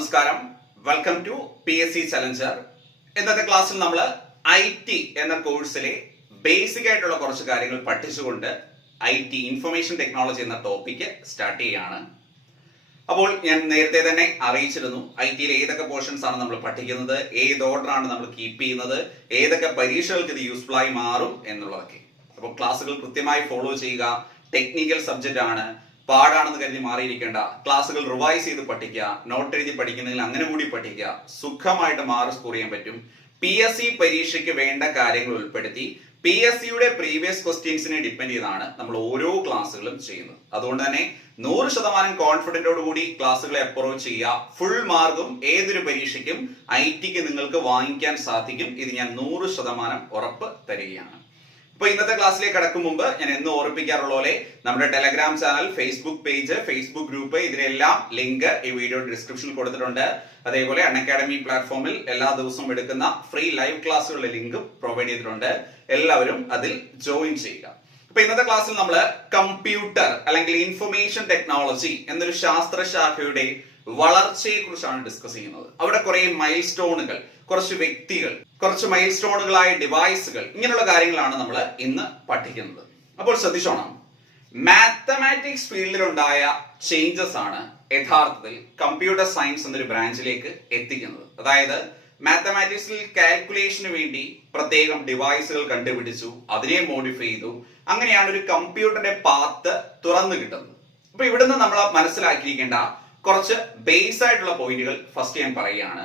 നമസ്കാരം, welcome to PSC challenger. ഇന്നത്തെ ക്ലാസ്സിൽ നമ്മൾ IT എന്ന കോഴ്സിലെ ബേസിക് ആയിട്ടുള്ള കുറച്ച് കാര്യങ്ങൾ പഠിച്ചുകൊണ്ട് IT ഇൻഫർമേഷൻ ടെക്നോളജി എന്ന ടോപ്പിക്ക് സ്റ്റാർട്ട് ചെയ്യുകയാണ്. അപ്പോൾ ഞാൻ നേരത്തെ തന്നെ അറിയിച്ചിരുന്നു IT-യിലെ ഏതൊക്കെ പോർഷൻസ് ആണ് നമ്മൾ പഠിക്കുന്നത്, ഏത് ഓർഡറാണ് നമ്മൾ കീപ്പ് ചെയ്യുന്നത്, ഏതൊക്കെ പരീക്ഷകൾക്ക് ഇത് യൂസ്ഫുൾ ആയി മാറും എന്നുള്ളതൊക്കെ. അപ്പോൾ ക്ലാസ്സുകൾ കൃത്യമായി ഫോളോ ചെയ്യുക. ടെക്നിക്കൽ സബ്ജക്റ്റ് ആണ്, പാടാണെന്ന് കരുതി മാറിയിരിക്കേണ്ട. ക്ലാസ്സുകൾ റിവൈസ് ചെയ്ത് പഠിക്കുക, നോട്ട് എഴുതി പഠിക്കുന്നെങ്കിൽ അങ്ങനെ കൂടി പഠിക്കുക. സുഖമായിട്ട് മാർക്ക് സ്കോർ ചെയ്യാൻ പറ്റും. PSC പരീക്ഷയ്ക്ക് വേണ്ട കാര്യങ്ങൾ ഉൾപ്പെടുത്തി PSCയുടെ പ്രീവിയസ് ക്വസ്റ്റ്യൻസിനെ ഡിപ്പെൻഡ് ചെയ്താണ് നമ്മൾ ഓരോ ക്ലാസ്സുകളും ചെയ്യുന്നത്. അതുകൊണ്ട് തന്നെ 100% കോൺഫിഡന്റോട് കൂടി ക്ലാസ്സുകളെ അപ്രോച്ച് ചെയ്യുക. ഫുൾ മാർക്കും ഏതൊരു പരീക്ഷയ്ക്കും IT-ക്ക് നിങ്ങൾക്ക് വാങ്ങിക്കാൻ സാധിക്കും. ഇത് ഞാൻ 100% ഉറപ്പ് തരികയാണ്. അപ്പൊ ഇന്നത്തെ ക്ലാസ്സിലേക്ക് കടക്കും മുമ്പ് ഞാൻ എന്നും ഓർപ്പിക്കാറുള്ള പോലെ നമ്മുടെ Telegram channel, Facebook page, Facebook group, ഇതിനെല്ലാം ലിങ്ക് ഈ വീഡിയോ ഡിസ്ക്രിപ്ഷനിൽ കൊടുത്തിട്ടുണ്ട്. അതേപോലെ അൺഅക്കാഡമി പ്ലാറ്റ്ഫോമിൽ എല്ലാ ദിവസവും എടുക്കുന്ന ഫ്രീ ലൈവ് ക്ലാസ്സുകളുടെ ലിങ്കും പ്രൊവൈഡ് ചെയ്തിട്ടുണ്ട്. എല്ലാവരും അതിൽ ജോയിൻ ചെയ്യുക. അപ്പൊ ഇന്നത്തെ ക്ലാസ്സിൽ നമ്മൾ കമ്പ്യൂട്ടർ അല്ലെങ്കിൽ ഇൻഫർമേഷൻ ടെക്നോളജി എന്നൊരു ശാസ്ത്രശാഖയുടെ വളർച്ചയെ കുറിച്ചാണ് ഡിസ്കസ് ചെയ്യുന്നത്. അവിടെ കുറെ മൈൽ സ്റ്റോണുകൾ, കുറച്ച് വ്യക്തികൾ, കുറച്ച് മൈൽ സ്റ്റോണുകളായ ഡിവൈസുകൾ, ഇങ്ങനെയുള്ള കാര്യങ്ങളാണ് നമ്മൾ ഇന്ന് പഠിക്കുന്നത്. അപ്പോൾ ശ്രദ്ധിച്ചോണം, മാത്തമാറ്റിക്സ് ഫീൽഡിലുണ്ടായ ചേഞ്ചസ് ആണ് യഥാർത്ഥത്തിൽ കമ്പ്യൂട്ടർ സയൻസ് എന്നൊരു ബ്രാഞ്ചിലേക്ക് എത്തിക്കുന്നത്. അതായത് മാത്തമാറ്റിക്സിൽ കാൽക്കുലേഷന് വേണ്ടി പ്രത്യേകം ഡിവൈസുകൾ കണ്ടുപിടിച്ചു, അതിനെ മോഡിഫൈ ചെയ്തു. അങ്ങനെയാണ് ഒരു കമ്പ്യൂട്ടറിന്റെ പാത്ത് തുറന്നു കിട്ടുന്നത്. അപ്പൊ ഇവിടുന്ന് നമ്മൾ മനസ്സിലാക്കിയിരിക്കേണ്ട കുറച്ച് ബേസ് ആയിട്ടുള്ള പോയിന്റുകൾ ഫസ്റ്റ് ഞാൻ പറയുകയാണ്.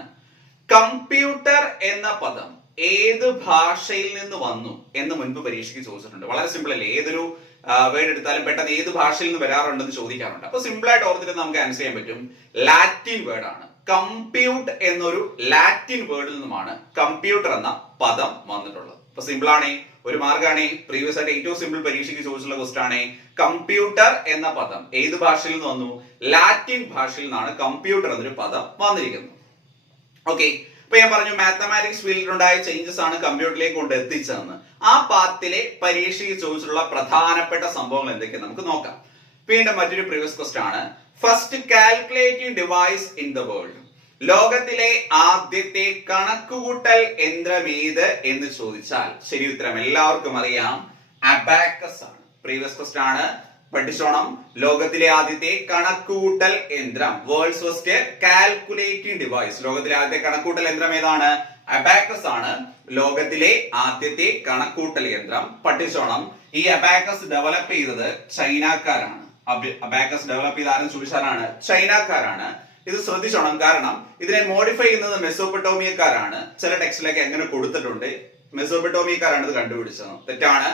കമ്പ്യൂട്ടർ എന്ന പദം ഏത് ഭാഷയിൽ നിന്ന് വന്നു എന്ന് മുൻപ് പരീക്ഷയ്ക്ക് ചോദിച്ചിട്ടുണ്ട്. വളരെ സിമ്പിൾ അല്ലേ? ഏതൊരു വേർഡ് എടുത്താലും പെട്ടെന്ന് ഏത് ഭാഷയിൽ നിന്ന് വരാറുണ്ടെന്ന് ചോദിക്കാറുണ്ട്. അപ്പൊ സിമ്പിൾ ആയിട്ട് ഓർത്തിട്ട് നമുക്ക് ആൻസർ ചെയ്യാൻ പറ്റും. ലാറ്റിൻ വേർഡ് ആണ്. കമ്പ്യൂട്ട് എന്നൊരു ലാറ്റിൻ വേർഡിൽ നിന്നുമാണ് കമ്പ്യൂട്ടർ എന്ന പദം വന്നിട്ടുള്ളത്. അപ്പൊ സിമ്പിൾ ആണ്, ഒരു മാർഗാണ്. പ്രീവിയസ് ആയിട്ട് ഏറ്റവും സിമ്പിൾ പരീക്ഷയ്ക്ക് ചോദിച്ചിട്ടുള്ള ക്വസ്റ്റൻ ആണ്. കമ്പ്യൂട്ടർ എന്ന പദം ഏത് ഭാഷയിൽ നിന്ന് വന്നു? ലാറ്റിൻ ഭാഷയിൽ നിന്നാണ് കമ്പ്യൂട്ടർ എന്നൊരു പദം വന്നിരിക്കുന്നത്. ഓക്കെ, ഇപ്പൊ ഞാൻ പറഞ്ഞു മാത്തമാറ്റിക്സ് ഫീൽഡിലുണ്ടായ ചേഞ്ചസ് ആണ് കമ്പ്യൂട്ടറിലേക്ക് കൊണ്ട് എത്തിച്ചതെന്ന്. ആ പാത്തിലെ പരീക്ഷയ്ക്ക് ചോദിച്ചിട്ടുള്ള പ്രധാനപ്പെട്ട സംഭവങ്ങൾ എന്തൊക്കെയാണ് നമുക്ക് നോക്കാം. വീണ്ടും മറ്റൊരു പ്രീവിയസ് ക്വസ്റ്റൻ ആണ്. First calculating device in the world. ലോകത്തിലെ ആദ്യത്തെ കണക്കുകൂട്ടൽ യന്ത്രം ഏത് എന്ന് ചോദിച്ചാൽ ശരി ഉത്തരം എല്ലാവർക്കും അറിയാം, അബാക്കസ് ആണ്. പ്രീവിയസ് ക്വസ്റ്റൻ ആണ്, പഠിച്ചോണം. ലോകത്തിലെ ആദ്യത്തെ കണക്കുകൂട്ടൽ യന്ത്രം, വേൾഡ്സ് ഫസ്റ്റ് കാൽക്കുലേറ്റിംഗ് ഡിവൈസ്, ലോകത്തിലെ ആദ്യത്തെ കണക്കുകൂട്ടൽ യന്ത്രം ഏതാണ്? അബാക്കസ് ആണ് ലോകത്തിലെ ആദ്യത്തെ കണക്കുകൂട്ടൽ യന്ത്രം. പഠിച്ചോണം. ഈ അബാക്കസ് ഡെവലപ്പ് ചെയ്തത് ചൈനക്കാരാണ്. അബാക്കസ് ഡെവലപ്പ് ചെയ്ത ആരും ചോദിച്ചാലാണ്, ചൈനക്കാരാണ്. ഇത് ശ്രദ്ധിച്ചോണം, കാരണം ഇതിനെ മോഡിഫൈ ചെയ്യുന്നത് മെസോപ്പൊട്ടോമിയക്കാരാണ്. ചില ടെക്സ്റ്റിലൊക്കെ എങ്ങനെ കൊടുത്തിട്ടുണ്ട്, മെസോപ്പൊട്ടോമിയക്കാരാണ് ഇത് കണ്ടുപിടിച്ചത്. തെറ്റാണ്.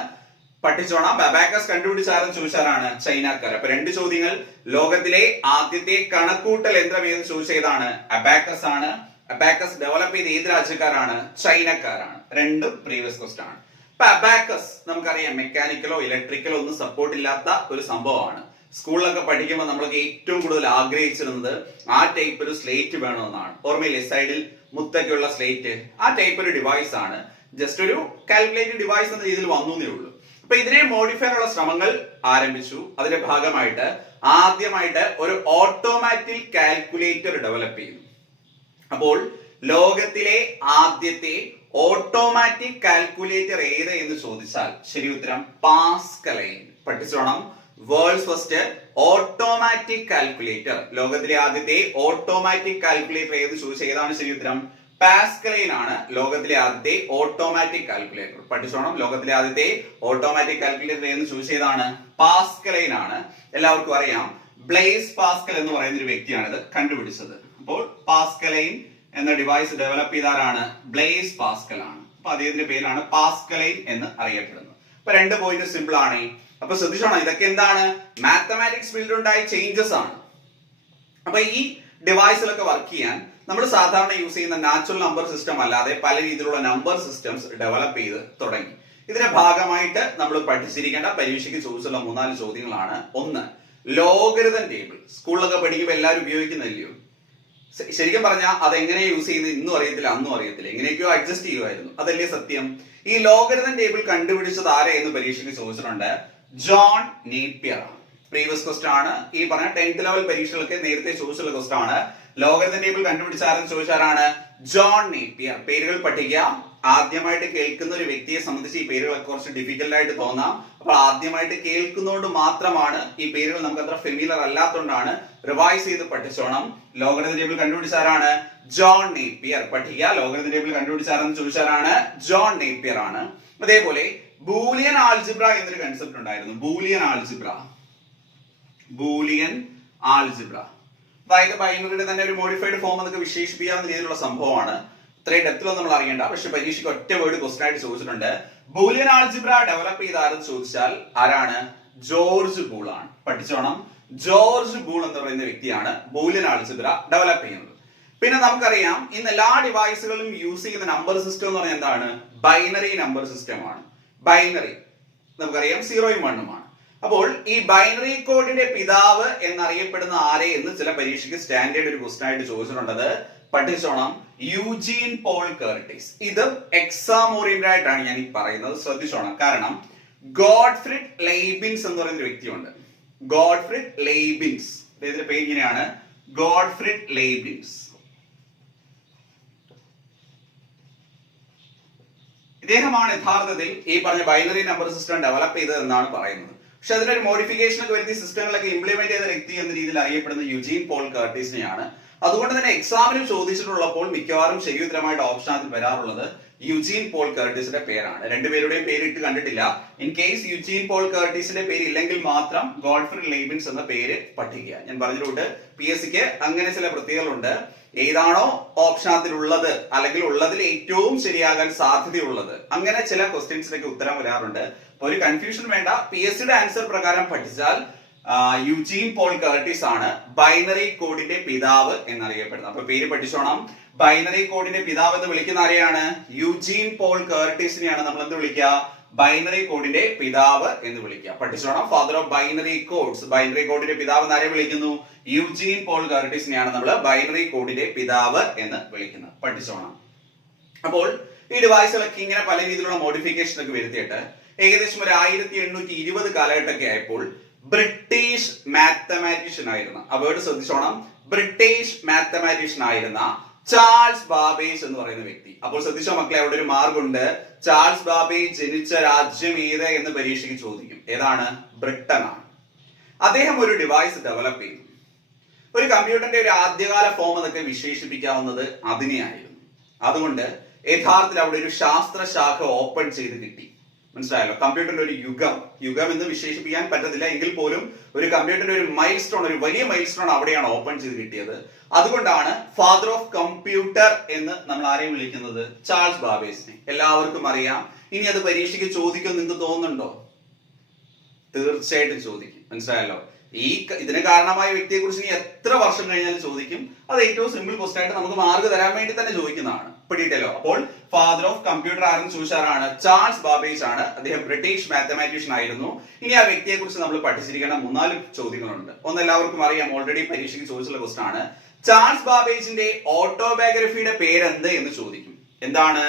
പഠിച്ചോണം. അബാക്കസ് കണ്ടുപിടിച്ചാരും ചോദിച്ചാലാണ്, ചൈനക്കാർ. അപ്പൊ രണ്ട് ചോദ്യങ്ങൾ. ലോകത്തിലെ ആദ്യത്തെ കണക്കൂട്ടൽ യന്ത്രം ഏതെന്ന് ചോദിച്ചതാണ് അബാക്കസ് ആണ്. അബാക്കസ് ഡെവലപ്പ് ചെയ്ത ഏത് രാജ്യക്കാരാണ്? ചൈനക്കാരാണ്. രണ്ടും പ്രീവിയസ് ക്വസ്റ്റൻ ആണ്. ഇപ്പൊ അബാക്കസ് നമുക്കറിയാം മെക്കാനിക്കലോ ഇലക്ട്രിക്കലോ ഒന്നും സപ്പോർട്ട് ഇല്ലാത്ത ഒരു സംഭവമാണ്. സ്കൂളിലൊക്കെ പഠിക്കുമ്പോൾ നമ്മളൊക്കെ ഏറ്റവും കൂടുതൽ ആഗ്രഹിച്ചിരുന്നത് ആ ടൈപ്പ് ഒരു സ്ലേറ്റ് വേണമെന്നാണ്. ഓർമ്മയില്ലേ? സൈഡിൽ മുത്തൊക്കെയുള്ള സ്ലേറ്റ്. ആ ടൈപ്പ് ഒരു ഡിവൈസ് ആണ്. ജസ്റ്റ് ഒരു കാൽക്കുലേറ്റിംഗ് ഡിവൈസ് എന്ന രീതിയിൽ വന്നേ ഉള്ളൂ. അപ്പൊ ഇതിനെ മോഡിഫൈ ചെയ്യാനുള്ള ശ്രമങ്ങൾ ആരംഭിച്ചു. അതിന്റെ ഭാഗമായിട്ട് ആദ്യമായിട്ട് ഒരു ഓട്ടോമാറ്റിക് കാൽക്കുലേറ്റർ ഡെവലപ്പ് ചെയ്തു. അപ്പോൾ ലോകത്തിലെ ആദ്യത്തെ ഓട്ടോമാറ്റിക് കാൽക്കുലേറ്റർ ഏത് എന്ന് ചോദിച്ചാൽ ശരി ഉത്തരം പാസ്കലൈൻ. പഠിച്ചോണം. വേൾഡ്സ് ഫസ്റ്റ് ഓട്ടോമാറ്റിക് കാൽക്കുലേറ്റർ, ലോകത്തിലെ ആദ്യത്തെ ഓട്ടോമാറ്റിക് കാൽക്കുലേറ്റർ ഏത് ചോദിച്ചാൽ ഏതാണ് ശരി ഉത്തരം? പാസ്കലൈൻ ആണ് ലോകത്തിലെ ആദ്യത്തെ ഓട്ടോമാറ്റിക് കാൽക്കുലേറ്റർ. പഠിച്ചോണം. ലോകത്തിലെ ആദ്യത്തെ ഓട്ടോമാറ്റിക് കാൽക്കുലേറ്റർ എന്ന് ചോദിച്ചതാണ് പാസ്കലൈൻ ആണ്. എല്ലാവർക്കും അറിയാം, ബ്ലേസ് പാസ്കൽ എന്ന് പറയുന്ന ഒരു വ്യക്തിയാണ് ഇത് കണ്ടുപിടിച്ചത്. അപ്പോൾ പാസ്കലൈൻ എന്ന ഡിവൈസ് ഡെവലപ്പ് ചെയ്താരാണ്? ബ്ലേസ് പാസ്കൽ ആണ്. അപ്പൊ അദ്ദേഹത്തിന്റെ പേരാണ് പാസ്കലൈൻ എന്ന് അറിയപ്പെടുന്നത്. അപ്പൊ രണ്ട് പോയിന്റ് സിമ്പിൾ ആണ്. അപ്പൊ ശ്രദ്ധിച്ചോണം, ഇതൊക്കെ എന്താണ്? മാത്തമാറ്റിക്സ് ഫീൽഡിലുണ്ടായ ചേഞ്ചസ് ആണ്. അപ്പൊ ഈ ഡിവൈസിലൊക്കെ വർക്ക് ചെയ്യാൻ നമ്മൾ സാധാരണ യൂസ് ചെയ്യുന്ന നാച്ചുറൽ നമ്പർ സിസ്റ്റം അല്ലാതെ പല രീതിയിലുള്ള നമ്പർ സിസ്റ്റംസ് ഡെവലപ്പ് ചെയ്ത് തുടങ്ങി. ഇതിന്റെ ഭാഗമായിട്ട് നമ്മൾ പഠിച്ചിരിക്കേണ്ട പരീക്ഷയ്ക്ക് ചോദിച്ചുള്ള 3-4 ചോദ്യങ്ങളാണ്. ഒന്ന്, ലോഗരിതം ടേബിൾ. സ്കൂളിലൊക്കെ പഠിക്കുമ്പോൾ എല്ലാവരും ഉപയോഗിക്കുന്നില്ലയോ? ശരിക്കും പറഞ്ഞാൽ അതെങ്ങനെ യൂസ് ചെയ്യുന്നത് ഇന്നും അറിയത്തില്ല, അന്നും അറിയത്തില്ല. എങ്ങനെയൊക്കെയോ അഡ്ജസ്റ്റ് ചെയ്യുമായിരുന്നു. അതല്ലേ സത്യം? ഈ ലോഗരിതം ടേബിൾ കണ്ടുപിടിച്ചത് ആരെ എന്ന് പരീക്ഷയ്ക്ക് ചോദിച്ചിട്ടുണ്ട്? ജോൺ നേപ്പിയർ ആണ്. പ്രീവിയസ് ക്വസ്റ്റൻ ആണ്. ഈ പറഞ്ഞ 10th ലെവൽ പരീക്ഷകൾക്ക് നേരത്തെ ചോദിച്ചുള്ള ക്വസ്റ്റൻ ആണ്. ലോഗരിതം ടേബിൾ കണ്ടുപിടിച്ചാരെന്ന് ചോദിച്ചാരാണ്? John Napier. പേരുകൾ പഠിക്കാം. ആദ്യമായിട്ട് കേൾക്കുന്ന ഒരു വ്യക്തിയെ സംബന്ധിച്ച് ഈ പേരുകളൊക്കെ കുറച്ച് ഡിഫിക്കൽട്ട് ആയിട്ട് തോന്നാം. അപ്പോൾ ആദ്യമായിട്ട് കേൾക്കുന്നതുകൊണ്ട് മാത്രമാണ് ഈ പേരുകൾ നമുക്ക് അത്ര ഫെമിലിയർ അല്ലാത്തതുകൊണ്ടാണ്. റിവൈസ് ചെയ്ത് പഠിച്ചോണം. ലോഗരിതം ടേബിൾ കണ്ടുപിടിച്ചാരാണ്? John Napier. പഠിക്കുക. ലോഗരിതം ടേബിൾ കണ്ടുപിടിച്ചാരെന്ന് ചോദിച്ചാരാണ്? ജോൺ നേപ്പിയർ ആണ്. അതേപോലെ ബൂലിയൻ ആൾജിബ്ര എന്നൊരു കൺസെപ്റ്റ് ഉണ്ടായിരുന്നു. Boolean algebra. ബൂലിയൻ ആൾജിബ്ര അതായത് ബൈനറിയുടെ തന്നെ ഒരു മോഡിഫൈഡ് ഫോം എന്നൊക്കെ വിശേഷിപ്പിക്കാവുന്ന രീതിയിലുള്ള സംഭവമാണ്. ഇത്രയും ഡെപ്തിലൊന്നും നമ്മൾ അറിയണ്ട. പക്ഷെ പരീക്ഷയ്ക്ക് ഒറ്റ വേർഡ് ക്വസ്റ്റൻ ആയിട്ട് ചോദിച്ചിട്ടുണ്ട്. ബൂലിയൻ ആൾജിബ്ര ഡെവലപ്പ് ചെയ്ത ആരെന്ന് ചോദിച്ചാൽ ആരാണ്? ജോർജ് ബൂൾ ആണ്. പഠിച്ചോണം. ജോർജ് ബൂൾ എന്ന് പറയുന്ന വ്യക്തിയാണ് ബൂലിയൻ ആൾജിബ്ര ഡെവലപ്പ് ചെയ്യുന്നത്. പിന്നെ നമുക്കറിയാം ഇന്ന് എല്ലാ ഡിവൈസുകളിലും യൂസ് ചെയ്യുന്ന നമ്പർ സിസ്റ്റം എന്ന് പറഞ്ഞാൽ എന്താണ്? ബൈനറി നമ്പർ സിസ്റ്റം ആണ്. ബൈനറി നമുക്കറിയാം 0 ഉം 1 ഉം ആണ്. അപ്പോൾ ഈ ബൈനറി കോഡിന്റെ പിതാവ് എന്നറിയപ്പെടുന്ന ആരെ എന്ന് ചില പരീക്ഷയ്ക്ക് സ്റ്റാൻഡേർഡ് ഒരു ക്വസ്റ്റൻ ആയിട്ട് ചോദിച്ചിട്ടുണ്ടത്. പഠിച്ചോണം. Eugene Paul Curtis. ഇത് എക്സാം ഓറിയന്റഡ് ആയിട്ടാണ് ഞാൻ ഈ പറയുന്നത്. ശ്രദ്ധിച്ചോണം. കാരണം ഗോഡ്ഫ്രിഡ് ലെയ്ബിൻസ് എന്ന് പറയുന്ന ഒരു വ്യക്തിയുണ്ട്. ഗോഡ്ഫ്രിഡ് ലെയ്ബിൻസ്. ഇതിന്റെ പേര് ഇങ്ങനെയാണ്. ഗോഡ്ഫ്രിഡ് ലെയ്ബിൻസ്. ഇദ്ദേഹമാണ് യഥാർത്ഥത്തിൽ ഈ പറഞ്ഞ ബൈനറി നമ്പർ സിസ്റ്റം ഡെവലപ്പ് ചെയ്തത് എന്നാണ് പറയുന്നത്. പക്ഷെ അതിനൊരു മോഡിഫിക്കേഷൻ ഒക്കെ വരുത്തി സിസ്റ്റങ്ങളൊക്കെ ഇംപ്ലിമെന്റ് ചെയ്ത വ്യക്തി എന്ന രീതിയിൽ അറിയപ്പെടുന്ന യൂജീൻ പോൾ കർട്ടിസിനെയാണ്. അതുകൊണ്ട് തന്നെ എക്സാമിന് ചോദിച്ചിട്ടുള്ളപ്പോൾ മിക്കവാറും ശരിയുത്തരമായിട്ട് ഓപ്ഷനിൽ വരാറുള്ളത് യൂജീൻ പോൾ കർട്ടിസിന്റെ പേരാണ്. രണ്ടുപേരുടെയും പേരിട്ട് കണ്ടിട്ടില്ല. ഇൻ കേസ് യൂജീൻ പോൾ കർട്ടിസിന്റെ പേര് ഇല്ലെങ്കിൽ മാത്രം ഗോഡ്ഫ്രിഡ് ലെയ്ബിൻസ് എന്ന പേര് പഠിക്കുക. ഞാൻ പറഞ്ഞിട്ടുണ്ട് PSCക്ക് അങ്ങനെ ചില പ്രത്യേകതകളുണ്ട്. ഏതാണോ ഓപ്ഷനത്തിൽ ഉള്ളത് അല്ലെങ്കിൽ ഉള്ളതിൽ ഏറ്റവും ശരിയാകാൻ സാധ്യതയുള്ളത് അങ്ങനെ ചില ക്വസ്റ്റ്യൻസിലേക്ക് ഉത്തരം വരാറുണ്ട്. അപ്പൊ ഒരു കൺഫ്യൂഷൻ വേണ്ട. PSCയുടെ ആൻസർ പ്രകാരം പഠിച്ചാൽ യൂജീൻ പോൾ കർട്ടിസ് ആണ് ബൈനറി കോഡിന്റെ പിതാവ് എന്നറിയപ്പെടുന്നത്. അപ്പൊ പേര് പഠിച്ചോണം. ബൈനറി കോഡിന്റെ പിതാവ് എന്ന് വിളിക്കുന്ന ആരെയാണ്? യൂജീൻ പോൾ കർട്ടിസിനെയാണ് നമ്മൾ എന്ത് വിളിക്കുക? ബൈനറി കോഡിന്റെ പിതാവ് എന്ന് വിളിക്കുക. പഠിച്ചോണം. Father of binary codes. ബൈനറി കോഡിന്റെ പിതാവ് എന്ന് ആരെ വിളിക്കുന്നു? യൂജീൻ പോൾ കർട്ടിസിനെയാണ് നമ്മൾ ബൈനറി കോഡിന്റെ പിതാവ് എന്ന് വിളിക്കുന്നത്. പഠിച്ചോണം. അപ്പോൾ ഈ ഡിവൈസുകളൊക്കെ ഇങ്ങനെ പല രീതിയിലുള്ള മോഡിഫിക്കേഷൻ ഒക്കെ വരുത്തിയിട്ട് ഏകദേശം ഒരു 1820 കാലഘട്ടമൊക്കെ ആയപ്പോൾ ബ്രിട്ടീഷ് മാത്തമാറ്റീഷ്യൻ ആയിരുന്ന, ആ വേർഡ് ശ്രദ്ധിച്ചോണം, ബ്രിട്ടീഷ് മാത്തമാറ്റീഷ്യൻ ആയിരുന്ന ചാൾസ് ബാബേജ് എന്ന് പറയുന്ന വ്യക്തി. അപ്പോൾ ശ്രദ്ധിച്ചോ മക്കളെ, അവിടെ ഒരു മാർഗുണ്ട്. ചാൾസ് ബാബേജ് ജനിച്ച രാജ്യം ഏത് എന്ന് പരീക്ഷയ്ക്ക് ചോദിക്കും. ഏതാണ്? ബ്രിട്ടൻ ആണ്. അദ്ദേഹം ഒരു ഡിവൈസ് ഡെവലപ്പ് ചെയ്തു. ഒരു കമ്പ്യൂട്ടറിന്റെ ഒരു ആദ്യകാല ഫോം എന്നൊക്കെ വിശേഷിപ്പിക്കാവുന്നത് അതിനെയായിരുന്നു. അതുകൊണ്ട് യഥാർത്ഥത്തിൽ അവിടെ ഒരു ശാസ്ത്രശാഖ ഓപ്പൺ ചെയ്ത് കിട്ടി. മനസ്സിലായല്ലോ? കമ്പ്യൂട്ടറിന്റെ ഒരു യുഗം എന്ന് വിശേഷിപ്പിക്കാൻ പറ്റത്തില്ല എങ്കിൽ പോലും ഒരു കമ്പ്യൂട്ടറിന്റെ ഒരു മൈൽ സ്റ്റോൺ, ഒരു വലിയ മൈൽ സ്റ്റോൺ അവിടെയാണ് ഓപ്പൺ ചെയ്ത് കിട്ടിയത്. അതുകൊണ്ടാണ് ഫാദർ ഓഫ് കമ്പ്യൂട്ടർ എന്ന് നമ്മൾ ആരെയും വിളിക്കുന്നത്? ചാൾസ് ബാബേജിനെ. എല്ലാവർക്കും അറിയാം. ഇനി അത് പരീക്ഷയ്ക്ക് ചോദിക്കും നിങ്ങൾക്ക് തോന്നുന്നുണ്ടോ? തീർച്ചയായിട്ടും ചോദിക്കും. മനസ്സിലായല്ലോ? ഇതിന് കാരണമായ വ്യക്തിയെ കുറിച്ച് ഇനി എത്ര വർഷം കഴിഞ്ഞാലും ചോദിക്കും. അത് ഏറ്റവും സിമ്പിൾ ക്വസ്റ്റൻ ആയിട്ട് നമുക്ക് മാർക്ക് തരാൻ വേണ്ടി തന്നെ ചോദിക്കുന്നതാണ്. പിടിയിട്ടല്ലോ? അപ്പോൾ ഫാദർ ഓഫ് കമ്പ്യൂട്ടർ ആരെന്ന് ചോദിച്ചാലാണ്? ചാൾസ് ബാബേജ് ആണ്. അദ്ദേഹം ബ്രിട്ടീഷ് മാത്തമാറ്റീഷ്യൻ ആയിരുന്നു. ഇനി ആ വ്യക്തിയെ കുറിച്ച് നമ്മൾ പഠിച്ചിരിക്കേണ്ട 3-4 ചോദ്യങ്ങളുണ്ട്. ഒന്ന് എല്ലാവർക്കും അറിയാം, ഓൾറെഡി പരീക്ഷയ്ക്ക് ചോദിച്ചുള്ള ക്വസ്റ്റൻ ആണ്. ചാൾസ് ബാബേജിന്റെ ഓട്ടോബയോഗ്രഫിയുടെ പേരെന്ത് എന്ന് ചോദിക്കും. എന്താണ്?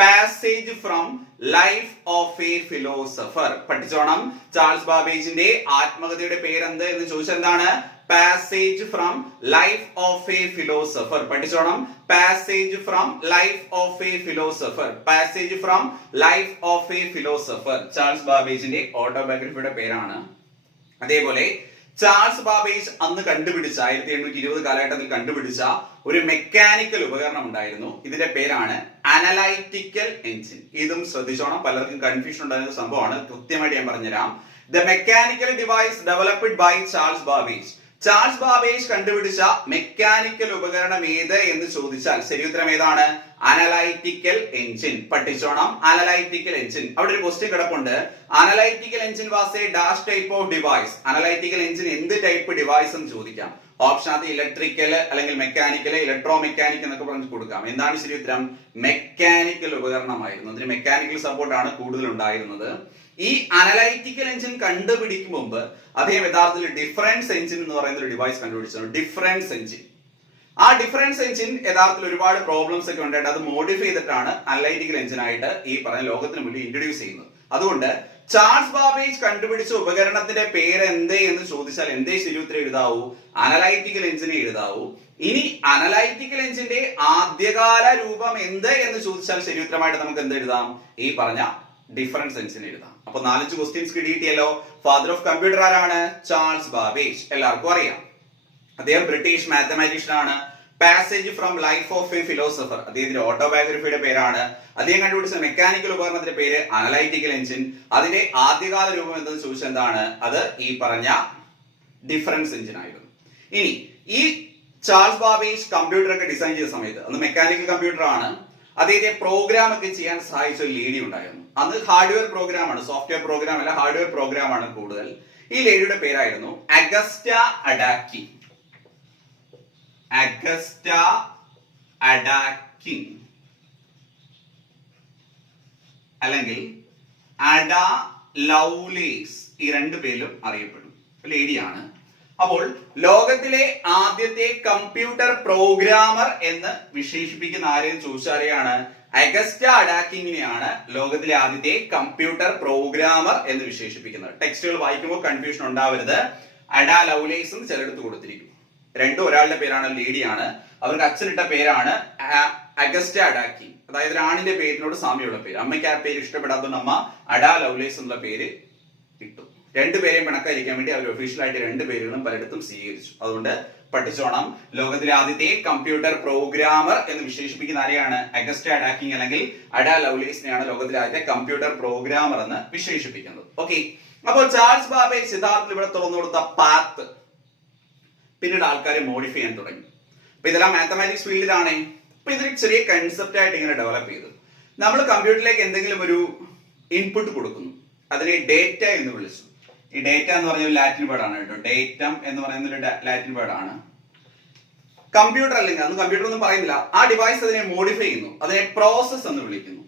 Passage from life of a philosopher. പഠിച്ചോണം. ചാൾസ് ബാബേജിന്റെ ആത്മകഥയുടെ പേരെന്ത് എന്ന് ചോദിച്ചാൽ എന്താണ്? Passage from life of a philosopher. പഠിച്ചോണം. Passage from life of a philosopher. Passage from life of a philosopher Charles ബാബേജിന്റെ ഓട്ടോബയോഗ്രഫിയുടെ പേരാണ്. അതേപോലെ ചാൾസ് ബാബേജ് അന്ന് കണ്ടുപിടിച്ച 1820 കാലഘട്ടത്തിൽ കണ്ടുപിടിച്ച ഒരു മെക്കാനിക്കൽ ഉപകരണം ഉണ്ടായിരുന്നു. ഇതിന്റെ പേരാണ് അനലൈറ്റിക്കൽ എഞ്ചിൻ. ഇതും ശ്രദ്ധിച്ചോണം, പലർക്കും കൺഫ്യൂഷൻ ഉണ്ടായിരുന്ന സംഭവമാണ്. കൃത്യമായിട്ട് ഞാൻ പറഞ്ഞുതരാം. The mechanical device developed by Charles Babbage. Charles Babbage കണ്ടുപിടിച്ച മെക്കാനിക്കൽ ഉപകരണം ഏത് എന്ന് ചോദിച്ചാൽ ശരിയുത്തരം ഏതാണ്? Analytical engine. പഠിച്ചോണം. Analytical engine. അവിടെ ഒരു ക്വസ്റ്റ്യൻ കിടപ്പുണ്ട്. Analytical engine was a dash type of device. Analytical engine എന്ത് ടൈപ്പ് ഡിവൈസ് എന്ന് ചോദിക്കാം. ഓപ്ഷൻ ഇലക്ട്രിക്കൽ അല്ലെങ്കിൽ മെക്കാനിക്കൽ, ഇലക്ട്രോ മെക്കാനിക് എന്നൊക്കെ പറഞ്ഞു കൊടുക്കാം. എന്താണ് ശരിയുത്തരം? മെക്കാനിക്കൽ ഉപകരണമായിരുന്നു. അതിന് മെക്കാനിക്കൽ സപ്പോർട്ടാണ് കൂടുതൽ ഉണ്ടായിരുന്നത്. ഈ അനലൈറ്റിക്കൽ എഞ്ചിൻ കണ്ടുപിടിക്കും മുമ്പ് അദ്ദേഹം യഥാർത്ഥത്തിൽ ഡിഫറൻസ് എഞ്ചിൻ എന്ന് പറയുന്ന ഒരു ഡിവൈസ് കണ്ടുപിടിച്ചു. Difference engine. ആ ഡിഫറൻസ് എഞ്ചിൻ യഥാർത്ഥത്തിൽ ഒരുപാട് പ്രോബ്ലംസ് ഒക്കെ ഉണ്ടായിട്ട് അത് മോഡിഫൈ ചെയ്തിട്ടാണ് അനലൈറ്റിക്കൽ എഞ്ചിൻ ആയിട്ട് ഈ പറഞ്ഞ ലോകത്തിന് മുന്നിൽ ഇൻട്രൊഡ്യൂസ് ചെയ്യുന്നത്. അതുകൊണ്ട് ചാൾസ് ബാബേജ് കണ്ടുപിടിച്ച ഉപകരണത്തിന്റെ പേര് എന്തേ എന്ന് ചോദിച്ചാൽ എന്തേ ശരി ഉത്തരം എഴുതാവൂ? അനലൈറ്റിക്കൽ എഞ്ചിനെ എഴുതാവൂ. ഇനി അനലൈറ്റിക്കൽ എഞ്ചിന്റെ ആദ്യകാല രൂപം എന്ത് എന്ന് ചോദിച്ചാൽ ശരി ഉത്തരമായിട്ട് നമുക്ക് എന്ത് എഴുതാം? ഈ പറഞ്ഞ ഡിഫറൻസ് എഞ്ചിൻ എഴുതാം. അപ്പൊ 4 ക്വസ്റ്റ്യൻസ് കിട്ടിയല്ലോ. ഫാദർ ഓഫ് കമ്പ്യൂട്ടർ ആരാണ്? ചാൾസ് ബാബേജ്, എല്ലാവർക്കും അറിയാം. അദ്ദേഹം ബ്രിട്ടീഷ് മാത്തമാറ്റീഷ്യൻ ആണ്. Passage from life of a philosopher അദ്ദേഹത്തിന്റെ ഓട്ടോബയോഗ്രഫിയുടെ പേരാണ്. അദ്ദേഹം കണ്ടുപിടിച്ച മെക്കാനിക്കൽ ഉപകരണത്തിന്റെ പേര് അനലൈറ്റിക്കൽ എഞ്ചിൻ. അതിന്റെ ആദ്യകാല രൂപം എന്തെന്ന് ചോദിച്ചാൽ എന്താണ്? അത് ഈ പറഞ്ഞ ഡിഫറൻസ് എഞ്ചിൻ ആയിരുന്നു. ഇനി ഈ ചാൾസ് ബാബേജ് കമ്പ്യൂട്ടർ ഒക്കെ ഡിസൈൻ ചെയ്ത സമയത്ത് അന്ന് മെക്കാനിക്കൽ കമ്പ്യൂട്ടർ ആണ്. അദ്ദേഹത്തെ പ്രോഗ്രാം ഒക്കെ ചെയ്യാൻ സഹായിച്ച ഒരു ലേഡി ഉണ്ടായിരുന്നു. അന്ന് ഹാർഡ്വെയർ പ്രോഗ്രാം ആണ്, സോഫ്റ്റ്വെയർ പ്രോഗ്രാം അല്ല, ഹാർഡ്വെയർ പ്രോഗ്രാം ആണ് കൂടുതൽ. ഈ ലേഡിയുടെ പേരായിരുന്നു അഗസ്റ്റ അഡാക്കി. അഗസ്റ്റ അഡാക്കിങ് അല്ലെങ്കിൽ അഡ ലൗലേസ്, ഈ 2 പേരിലും അറിയപ്പെടും ലേഡിയാണ്. അപ്പോൾ ലോകത്തിലെ ആദ്യത്തെ കമ്പ്യൂട്ടർ പ്രോഗ്രാമർ എന്ന് വിശേഷിപ്പിക്കുന്ന ആരെന്ന് ചോദിച്ചാരെയാണ്? അഗസ്റ്റ അഡാക്കിങ്ങിനെയാണ് ലോകത്തിലെ ആദ്യത്തെ കമ്പ്യൂട്ടർ പ്രോഗ്രാമർ എന്ന് വിശേഷിപ്പിക്കുന്നത്. ടെക്സ്റ്റുകൾ വായിക്കുമ്പോൾ കൺഫ്യൂഷൻ ഉണ്ടാവരുത്. അഡ ലൗലേസ് എന്ന് ചിലടത്ത് കൊടുത്തിരിക്കും. രണ്ടും ഒരാളുടെ പേരാണ്, ലേഡിയാണ്. അവർക്ക് അച്ഛനിട്ട പേരാണ് അഗസ്റ്റ അഡാക്കി. അതായത് ഒരാണിന്റെ പേരിനോട് സാമ്യമുള്ള പേര്. അമ്മയ്ക്ക് ആ പേര് ഇഷ്ടപ്പെടാത്തതുകൊണ്ട് അമ്മ അഡ ലൗലേസ് എന്നുള്ള പേര് ഇട്ടു. 2 പേരെയും പിണക്കാതിരിക്കാൻ വേണ്ടി അവർ ഒഫീഷ്യലായിട്ട് 2 പേരുകളും പലയിടത്തും സ്വീകരിച്ചു. അതുകൊണ്ട് പഠിച്ചോണം, ലോകത്തിലെ ആദ്യത്തെ കമ്പ്യൂട്ടർ പ്രോഗ്രാമർ എന്ന് വിശേഷിപ്പിക്കുന്ന ആരെയാണ്? അഗസ്റ്റ അഡാക്കിങ് അല്ലെങ്കിൽ അഡ ലൗലേസിനെയാണ് ലോകത്തിലെ ആദ്യത്തെ കമ്പ്യൂട്ടർ പ്രോഗ്രാമർ എന്ന് വിശേഷിപ്പിക്കുന്നത്. ഓക്കെ, അപ്പോൾ ചാൾസ് ബാബേജ് യഥാർത്ഥത്തിൽ ഇവിടെ തുറന്നു കൊടുത്ത പാത്ത് പിന്നീട് ആൾക്കാരെ മോഡിഫൈ ചെയ്യാൻ തുടങ്ങി. അപ്പൊ ഇതെല്ലാം മാത്തമാറ്റിക്സ് ഫീൽഡിലാണ്. അപ്പൊ ഇതൊരു ചെറിയ കൺസെപ്റ്റ് ആയിട്ട് ഇങ്ങനെ ഡെവലപ്പ് ചെയ്തു. നമ്മൾ കമ്പ്യൂട്ടറിലേക്ക് എന്തെങ്കിലും ഒരു ഇൻപുട്ട് കൊടുക്കുന്നു, അതിനെ ഡേറ്റ എന്ന് വിളിച്ചു. ഈ ഡേറ്റ എന്ന് പറഞ്ഞ ഒരു ലാറ്റിൻ വേർഡ് ആണ് കേട്ടോ. ഡേറ്റം എന്ന് പറയുന്ന ഒരു ലാറ്റിൻ വേർഡ് ആണ്. കമ്പ്യൂട്ടർ അല്ലെങ്കിൽ അന്ന് കമ്പ്യൂട്ടർ ഒന്നും പറയുന്നില്ല. ആ ഡിവൈസ് അതിനെ മോഡിഫൈ ചെയ്യുന്നു, അതിനെ പ്രോസസ് എന്ന് വിളിക്കുന്നു.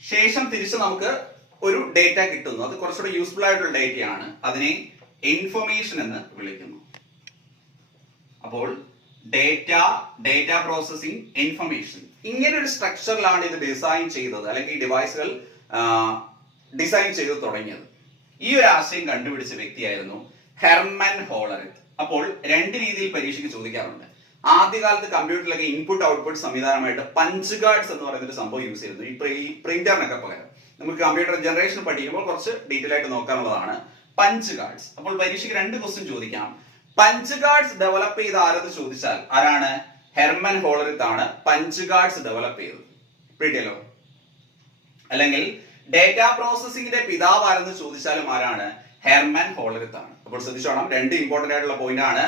ശേഷം തിരിച്ച് നമുക്ക് ഒരു ഡേറ്റ കിട്ടുന്നു. അത് കുറച്ചുകൂടെ യൂസ്ഫുൾ ആയിട്ടുള്ള ഡേറ്റയാണ്. അതിനെ ഇൻഫർമേഷൻ എന്ന് വിളിക്കുന്നു. അപ്പോൾ ഡേറ്റ പ്രോസസിംഗ്, ഇൻഫർമേഷൻ, ഇങ്ങനെ ഒരു സ്ട്രക്ചറിലാണ് ഇത് ഡിസൈൻ ചെയ്തത്, അല്ലെങ്കിൽ ഈ ഡിവൈസുകൾ ഡിസൈൻ ചെയ്ത് തുടങ്ങിയത്. ഈ ഒരു ആശയം കണ്ടുപിടിച്ച വ്യക്തിയായിരുന്നു ഹെർമൻ ഹോളറിത്ത്. അപ്പോൾ 2 രീതിയിൽ പരീക്ഷയ്ക്ക് ചോദിക്കാറുണ്ട്. ആദ്യകാലത്ത് കമ്പ്യൂട്ടറിലൊക്കെ ഇൻപുട്ട് ഔട്ട്പുട്ട് സംവിധാനമായിട്ട് പഞ്ച് കാർഡ്സ് എന്ന് പറയുന്ന ഒരു സംഭവം യൂസ് ചെയ്തിരുന്നു. ഈ പ്രിന്ററിനൊക്കെ പകരം നമുക്ക് കമ്പ്യൂട്ടർ ജനറേഷൻ പഠിക്കുമ്പോൾ കുറച്ച് ഡീറ്റെയിൽ ആയിട്ട് നോക്കാനുള്ളതാണ് പഞ്ച് കാർഡ്സ്. അപ്പോൾ പരീക്ഷയ്ക്ക് 2 ക്വസ്റ്റ്യൻ ചോദിക്കാം. പഞ്ച് കാർഡ്സ് ഡെവലപ്പ് ചെയ്ത ആരെന്ന് ചോദിച്ചാൽ ആരാണ്? ഹെർമൻ ഹോളറിത്ത് ആണ് പഞ്ച് കാർഡ്സ് ഡെവലപ്പ് ചെയ്തത്. പിടിയല്ലോ. അല്ലെങ്കിൽ ഡേറ്റ പ്രോസസിംഗിന്റെ പിതാവ് ആരെന്ന് ചോദിച്ചാലും ആരാണ്? ഹെർമൻ ഹോളറിത്ത് ആണ്. അപ്പോൾ ശ്രദ്ധിച്ചോണം, 2 ഇമ്പോർട്ടന്റ് ആയിട്ടുള്ള പോയിന്റ് ആണ്.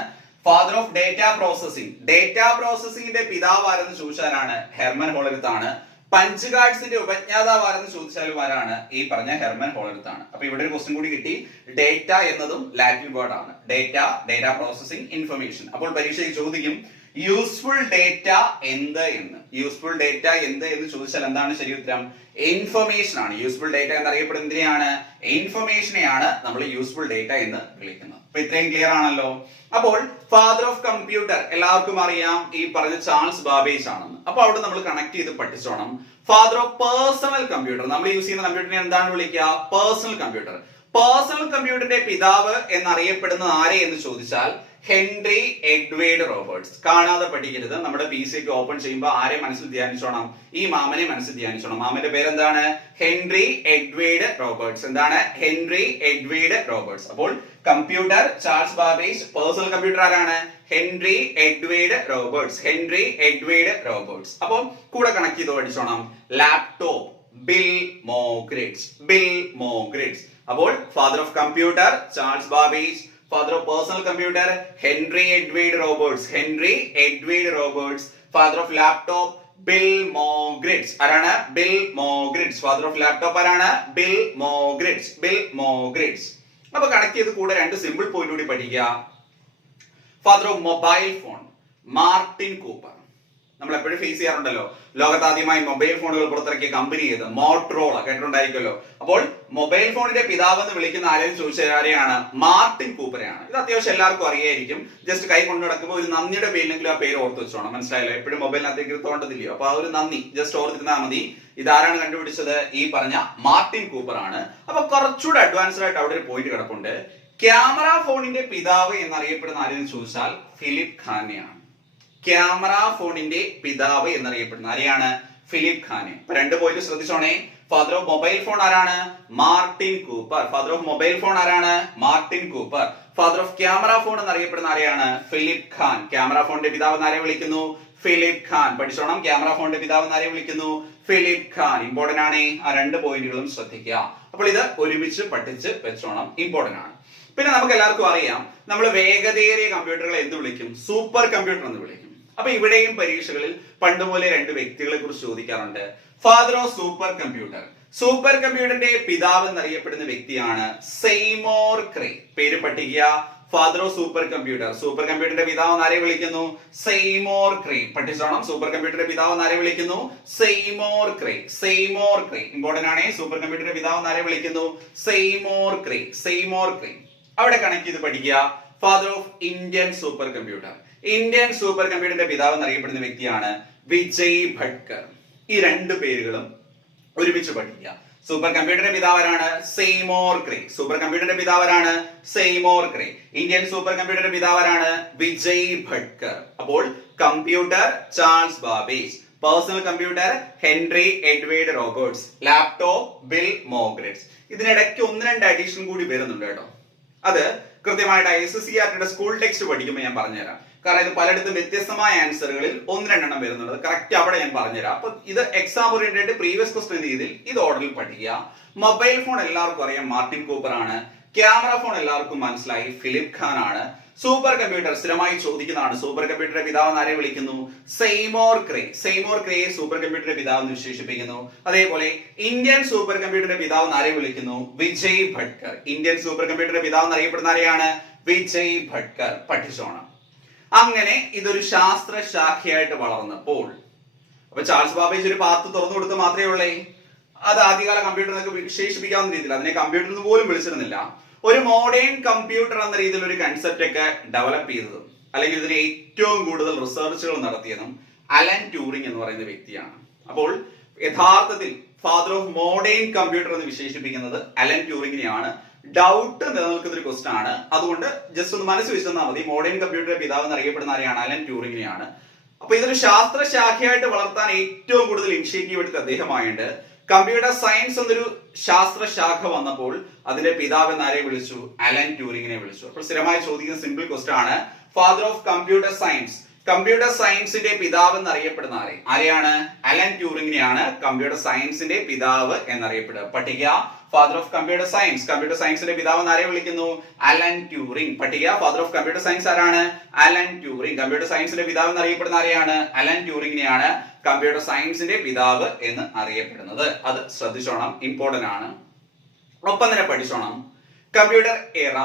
Father of data processing, data പ്രോസസിംഗിന്റെ പിതാവ് ആരെന്ന് ചോദിച്ചാലാണ്? ഹെർമൻ ഹോളറിത്ത് ആണ്. പഞ്ച് കാർഡ്സിന്റെ ഉപജ്ഞാതാവ് ആരെന്ന് ചോദിച്ചാലും ആരാണ്? ഈ പറഞ്ഞ ഹെർമൻ ഹോളറിത്ത് ആണ്. അപ്പൊ ഇവിടെ ഒരു ക്വസ്റ്റ്യൻ കൂടി കിട്ടി. ഡേറ്റ എന്നതും ലാറ്റിൻ വേർഡ് ആണ്. Data processing, information. അപ്പോൾ പരീക്ഷയിൽ ചോദിക്കും യൂസ്ഫുൾ ഡേറ്റ എന്ത് എന്ന്. യൂസ്ഫുൾ ഡേറ്റ എന്ത് എന്ന് ചോദിച്ചാൽ എന്താണ് ശരി ഉത്തരം? ഇൻഫർമേഷൻ ആണ്. യൂസ്ഫുൾ ഡേറ്റ എന്നറിയപ്പെടുന്നതിനെയാണ്, ഇൻഫർമേഷനെയാണ് നമ്മൾ യൂസ്ഫുൾ ഡേറ്റ എന്ന് വിളിക്കുന്നത്. അപ്പൊ ഇത്രയും ക്ലിയർ ആണല്ലോ. അപ്പോൾ ഫാദർ ഓഫ് കമ്പ്യൂട്ടർ എല്ലാവർക്കും അറിയാം, ഈ പറഞ്ഞ ചാൾസ് ബാബേജ് ആണെന്ന്. അപ്പൊ അവിടെ നമ്മൾ കണക്ട് ചെയ്ത് പഠിച്ചോണം. ഫാദർ ഓഫ് പേഴ്സണൽ കമ്പ്യൂട്ടർ, നമ്മൾ യൂസ് ചെയ്യുന്ന കമ്പ്യൂട്ടറിനെ എന്താണ് വിളിക്കുക? Personal computer. പേഴ്സണൽ കമ്പ്യൂട്ടറിന്റെ പിതാവ് എന്നറിയപ്പെടുന്നത് ആരെ എന്ന് ചോദിച്ചാൽ ഹെൻറി എഡ്വേർഡ് റോബർട്സ്. കാണാതെ പഠിക്കരുത്. നമ്മുടെ PC ഒക്കെ ഓപ്പൺ ചെയ്യുമ്പോൾ ആരെ മനസ്സിൽ ധ്യാനിച്ചോണം? ഈ മാമനെ മനസ്സിൽ ധ്യാനിച്ചോണം. മാമന്റെ പേരെന്താണ്? Henry Edward Roberts. എന്താണ്? Henry Edward Roberts. അപ്പോൾ computer Charles Babbage, personal computer ആരാണ്? Henry Edward Roberts. Henry Edward Roberts. അപ്പോൾ കൂടെ കണക്ട് ചെയ്ത് പഠിച്ചോണം. Laptop Bill Moggridge. Bill Moggridge. അപ്പോൾ father of computer Charles Babbage, father of personal computer Henry Edward Roberts. Henry Edward Roberts. Father of laptop Bill Mogridge. ആരാണ്? Bill Mogridge. Father of laptop ആരാണ്? Bill Mogridge. Bill Mogridge. അപ്പോൾ connect ചെയ്ത് കൂടെ 2 simple point കൂടി പഠിക്കുക. Father of mobile phone Martin Cooper. നമ്മൾ എപ്പോഴും face ചെയ്യാറുണ്ടല്ലോ. ലോകത്താദ്യമായി mobile ഫോണുകൾ പുറത്തിറക്കിയ കമ്പനി ഏത്? മോട്ടറോള, കേട്ടിട്ടുണ്ടായിരിക്കുമല്ലോ. അപ്പോൾ മൊബൈൽ ഫോണിന്റെ പിതാവ് എന്ന് വിളിക്കുന്ന ആരെയും ചോദിച്ചാൽ ആരെയാണ്? മാർട്ടിൻ കൂപ്പറെയാണ്. ഇത് അത്യാവശ്യം എല്ലാവർക്കും അറിയായിരിക്കും. ജസ്റ്റ് കൈ കൊണ്ടു നടക്കുമ്പോൾ ഒരു നന്ദിയുടെ പേരിലെങ്കിലും ആ പേര് ഓർത്ത് വെച്ചോണം. മനസ്സിലായല്ലോ? എപ്പോഴും മൊബൈലിനകത്തേക്ക് തോണ്ടതില്ലയോ? അപ്പൊ ആ ഒരു നന്ദി ജസ്റ്റ് ഓർത്തിരുന്നാൽ മതി. ഇതാരാണ് കണ്ടുപിടിച്ചത്? ഈ പറഞ്ഞ മാർട്ടിൻ കൂപ്പർ ആണ്. അപ്പൊ കുറച്ചുകൂടെ അഡ്വാൻസ്ഡ് ആയിട്ട് അവിടെ ഒരു പോയിന്റ് കിടപ്പുണ്ട്. ക്യാമറ ഫോണിന്റെ പിതാവ് എന്നറിയപ്പെടുന്ന ആരെന്ന് ചോദിച്ചാൽ ഫിലിപ്പ് ഖാനെയാണ്. ക്യാമറ ഫോണിന്റെ പിതാവ് എന്നറിയപ്പെടുന്ന ആരെയാണ്? ഫിലിപ്പ് ഖാനെ. ഇപ്പൊ 2 പോയിന്റ് ശ്രദ്ധിച്ചോണേ. ഫാദർ ഓഫ് മൊബൈൽ ഫോൺ ആരാണ്? Martin Cooper. Father of mobile phone ആരാണ്? Martin Cooper. Father of camera phone എന്നറിയപ്പെടുന്ന ആരെയാണ്? ഫിലിപ്പ് ഖാൻ. ക്യാമറ ഫോണിന്റെ പിതാവ് എന്നാരെ വിളിക്കുന്നു? ഫിലിപ്പ് ഖാൻ. പഠിച്ചോണം. ക്യാമറ ഫോണിന്റെ പിതാവ് എന്നാരെ വിളിക്കുന്നു? ഫിലിപ്പ് ഖാൻ. ഇമ്പോർട്ടന്റ് ആണ്. ആ 2 പോയിന്റുകളും ശ്രദ്ധിക്കുക. അപ്പോൾ ഇത് ഒരുമിച്ച് പഠിച്ച് വെച്ചോണം. ഇമ്പോർട്ടന്റ് ആണ്. പിന്നെ നമുക്ക് എല്ലാവർക്കും അറിയാം, നമ്മൾ വേഗതയേറിയ കമ്പ്യൂട്ടറുകളെ എന്ത് വിളിക്കും? സൂപ്പർ കമ്പ്യൂട്ടർ എന്ന് വിളിക്കും. അപ്പൊ ഇവിടെയും പരീക്ഷകളിൽ പണ്ടുപോലെ 2 വ്യക്തികളെ കുറിച്ച് ചോദിക്കാറുണ്ട്. Father of super computer. Super കമ്പ്യൂട്ടറിന്റെ പിതാവ് എന്നറിയപ്പെടുന്ന വ്യക്തിയാണ് സെയ്മോർ ക്രേ. പേര് പഠിക്കുക. Father of super computer. Super കമ്പ്യൂട്ടറിന്റെ പിതാവ് എന്നാരെ വിളിക്കുന്നു? സെയ്മോർ ക്രേ. പഠിച്ചോണം. സൂപ്പർ കമ്പ്യൂട്ടറിന്റെ പിതാവ് എന്നാരെ വിളിക്കുന്നു? സെയ്മോർ ക്രേ. സെയ്മോർ ക്രേ ഇമ്പോർട്ടന്റ് ആണ്. സൂപ്പർ കമ്പ്യൂട്ടറിന്റെ പിതാവ് എന്നാരെ വിളിക്കുന്നു? സെയ്മോർ ക്രേ. സെയ്മോർ ക്രേ. അവിടെ കണക്ട് ചെയ്ത് പഠിക്കുക. Father of Indian super computer. Indian super കമ്പ്യൂട്ടറിന്റെ പിതാവ് എന്നറിയപ്പെടുന്ന വ്യക്തിയാണ് വിജയ് ഭട്കർ. ഈ 2 പേരുകളും ഒരുമിച്ച് പഠിക്കുക. സൂപ്പർ കമ്പ്യൂട്ടറിന്റെ പിതാവരാണ്? Seymour Cray. സൂപ്പർ കമ്പ്യൂട്ടറിന്റെ പിതാവരാണ്? Seymour Cray. ഇന്ത്യൻ സൂപ്പർ കമ്പ്യൂട്ടറിന്റെ പിതാവരാണ്? വിജയ് ഭട്കർ. അപ്പോൾ computer Charles Babbage, personal computer Henry Edward Roberts, laptop Bill Moggridge. ഇതിനിടയ്ക്ക് 1-2 അഡീഷൻ കൂടി വരുന്നുണ്ട് കേട്ടോ. അത് കൃത്യമായിട്ട് SSCRT സ്കൂൾ ടെക്സ്റ്റ് പഠിക്കുമ്പോൾ ഞാൻ പറഞ്ഞുതരാം. കാരണം ഇത് പലയിടത്തും വ്യത്യസ്തമായ ആൻസറുകളിൽ 1-2 എണ്ണം വരുന്നുണ്ട്. കറക്റ്റ് അവിടെ ഞാൻ പറഞ്ഞുതരാം. അപ്പൊ ഇത് എക്സാം ഓറിയന്റഡ് പ്രീവിയസ് ക്വസ്റ്റ്യൻ രീതിയിൽ ഇത് ഓർഡറിൽ പഠിക്കുക. മൊബൈൽ ഫോൺ എല്ലാവർക്കും അറിയാം, മാർട്ടിൻ കൂപ്പർ ആണ്. ക്യാമറ ഫോൺ എല്ലാവർക്കും മനസ്സിലായി, ഫിലിപ്പ് ഖാൻ ആണ്. സൂപ്പർ കമ്പ്യൂട്ടർ സ്ഥിരമായി ചോദിക്കുന്നതാണ്. സൂപ്പർ കമ്പ്യൂട്ടറിന്റെ പിതാവ് ആരെ വിളിക്കുന്നു? സെയ്മോർ ക്രേ. സെയ്മോർ ക്രേയെ സൂപ്പർ കമ്പ്യൂട്ടറിന്റെ പിതാവ് എന്ന് വിശേഷിപ്പിക്കുന്നു. അതേപോലെ ഇന്ത്യൻ സൂപ്പർ കമ്പ്യൂട്ടറിന്റെ പിതാവ് ആരെ വിളിക്കുന്നു? വിജയ് ഭട്കർ. ഇന്ത്യൻ സൂപ്പർ കമ്പ്യൂട്ടറിന്റെ പിതാവ് എന്നറിയപ്പെടുന്ന ആരെയാണ്? വിജയ് ഭട്കർ. പഠിച്ചോണം. അങ്ങനെ ഇതൊരു ശാസ്ത്ര ശാഖയായിട്ട് വളർന്നപ്പോൾ, അപ്പൊ ചാൾസ് ബാബേജ് ഒരു പാത്ത് തുറന്നു കൊടുത്ത് മാത്രമേ ഉള്ളേ. അത് ആദ്യകാല കമ്പ്യൂട്ടർ എന്നൊക്കെ വിശേഷിപ്പിക്കാവുന്ന രീതിയിൽ അതിനെ കമ്പ്യൂട്ടർ എന്ന് പോലും വിളിച്ചിരുന്നില്ല. ഒരു മോഡേൺ കമ്പ്യൂട്ടർ എന്ന രീതിയിൽ ഒരു കൺസെപ്റ്റ് ഒക്കെ ഡെവലപ്പ് ചെയ്തതും അല്ലെങ്കിൽ ഇതിന് ഏറ്റവും കൂടുതൽ റിസർച്ചുകൾ നടത്തിയതും അലൻ ട്യൂറിംഗ് എന്ന് പറയുന്ന വ്യക്തിയാണ്. അപ്പോൾ യഥാർത്ഥത്തിൽ ഫാദർ ഓഫ് മോഡേൺ കമ്പ്യൂട്ടർ എന്ന് വിശേഷിപ്പിക്കുന്നത് അലൻ ട്യൂറിംഗിനെയാണ്. ഡൗട്ട് നിലനിൽക്കുന്ന ഒരു ക്വസ്റ്റൻ ആണ്. അതുകൊണ്ട് ജസ്റ്റ് ഒന്ന് മനസ്സിൽ വെച്ച് തന്നാൽ മതി. മോഡേൺ കമ്പ്യൂട്ടറിന്റെ പിതാവ് എന്നറിയപ്പെടുന്ന ആരെയാണ്? അലൻ ട്യൂറിംഗിനെയാണ്. അപ്പൊ ഇതൊരു ശാസ്ത്ര ശാഖയായിട്ട് വളർത്താൻ ഏറ്റവും കൂടുതൽ ഇനിഷ്യേറ്റീവ് എടുത്ത അദ്ദേഹമായുണ്ട്. കമ്പ്യൂട്ടർ സയൻസ് എന്നൊരു ശാസ്ത്ര ശാഖ വന്നപ്പോൾ അതിന്റെ പിതാവ് എന്നാരെ വിളിച്ചു? അലൻ ട്യൂറിംഗിനെ വിളിച്ചു. അപ്പോൾ സ്ഥിരമായി ചോദിക്കുന്ന സിമ്പിൾ ക്വസ്റ്റൻ ആണ്. Father of computer science. Computer സയൻസിന്റെ പിതാവ് എന്നറിയപ്പെടുന്ന ആരെയാണ്? അലൻ ട്യൂറിംഗിനെയാണ് കമ്പ്യൂട്ടർ സയൻസിന്റെ പിതാവ് എന്നറിയപ്പെടുക. പഠിക്കുക. Father of computer science. Computer സയൻസിന്റെ പിതാവ് എന്നാരെ വിളിക്കുന്നു? Allen Turing. പഠിക്കുക. ഫാദർ ഓഫ് കമ്പ്യൂട്ടർ സയൻസ് ആരാണ്? Allen Turing. കമ്പ്യൂട്ടർ സയൻസിന്റെ പിതാവ് എന്നറിയപ്പെടുന്ന ആരെയാണ്? അലൻ ട്യൂറിംഗിനെയാണ് കമ്പ്യൂട്ടർ സയൻസിന്റെ പിതാവ് എന്ന് അറിയപ്പെടുന്നത്. അത് ശ്രദ്ധിച്ചോണം, ഇമ്പോർട്ടന്റ് ആണ്. ഒപ്പം തന്നെ പഠിച്ചോണം. കമ്പ്യൂട്ടർ എറ,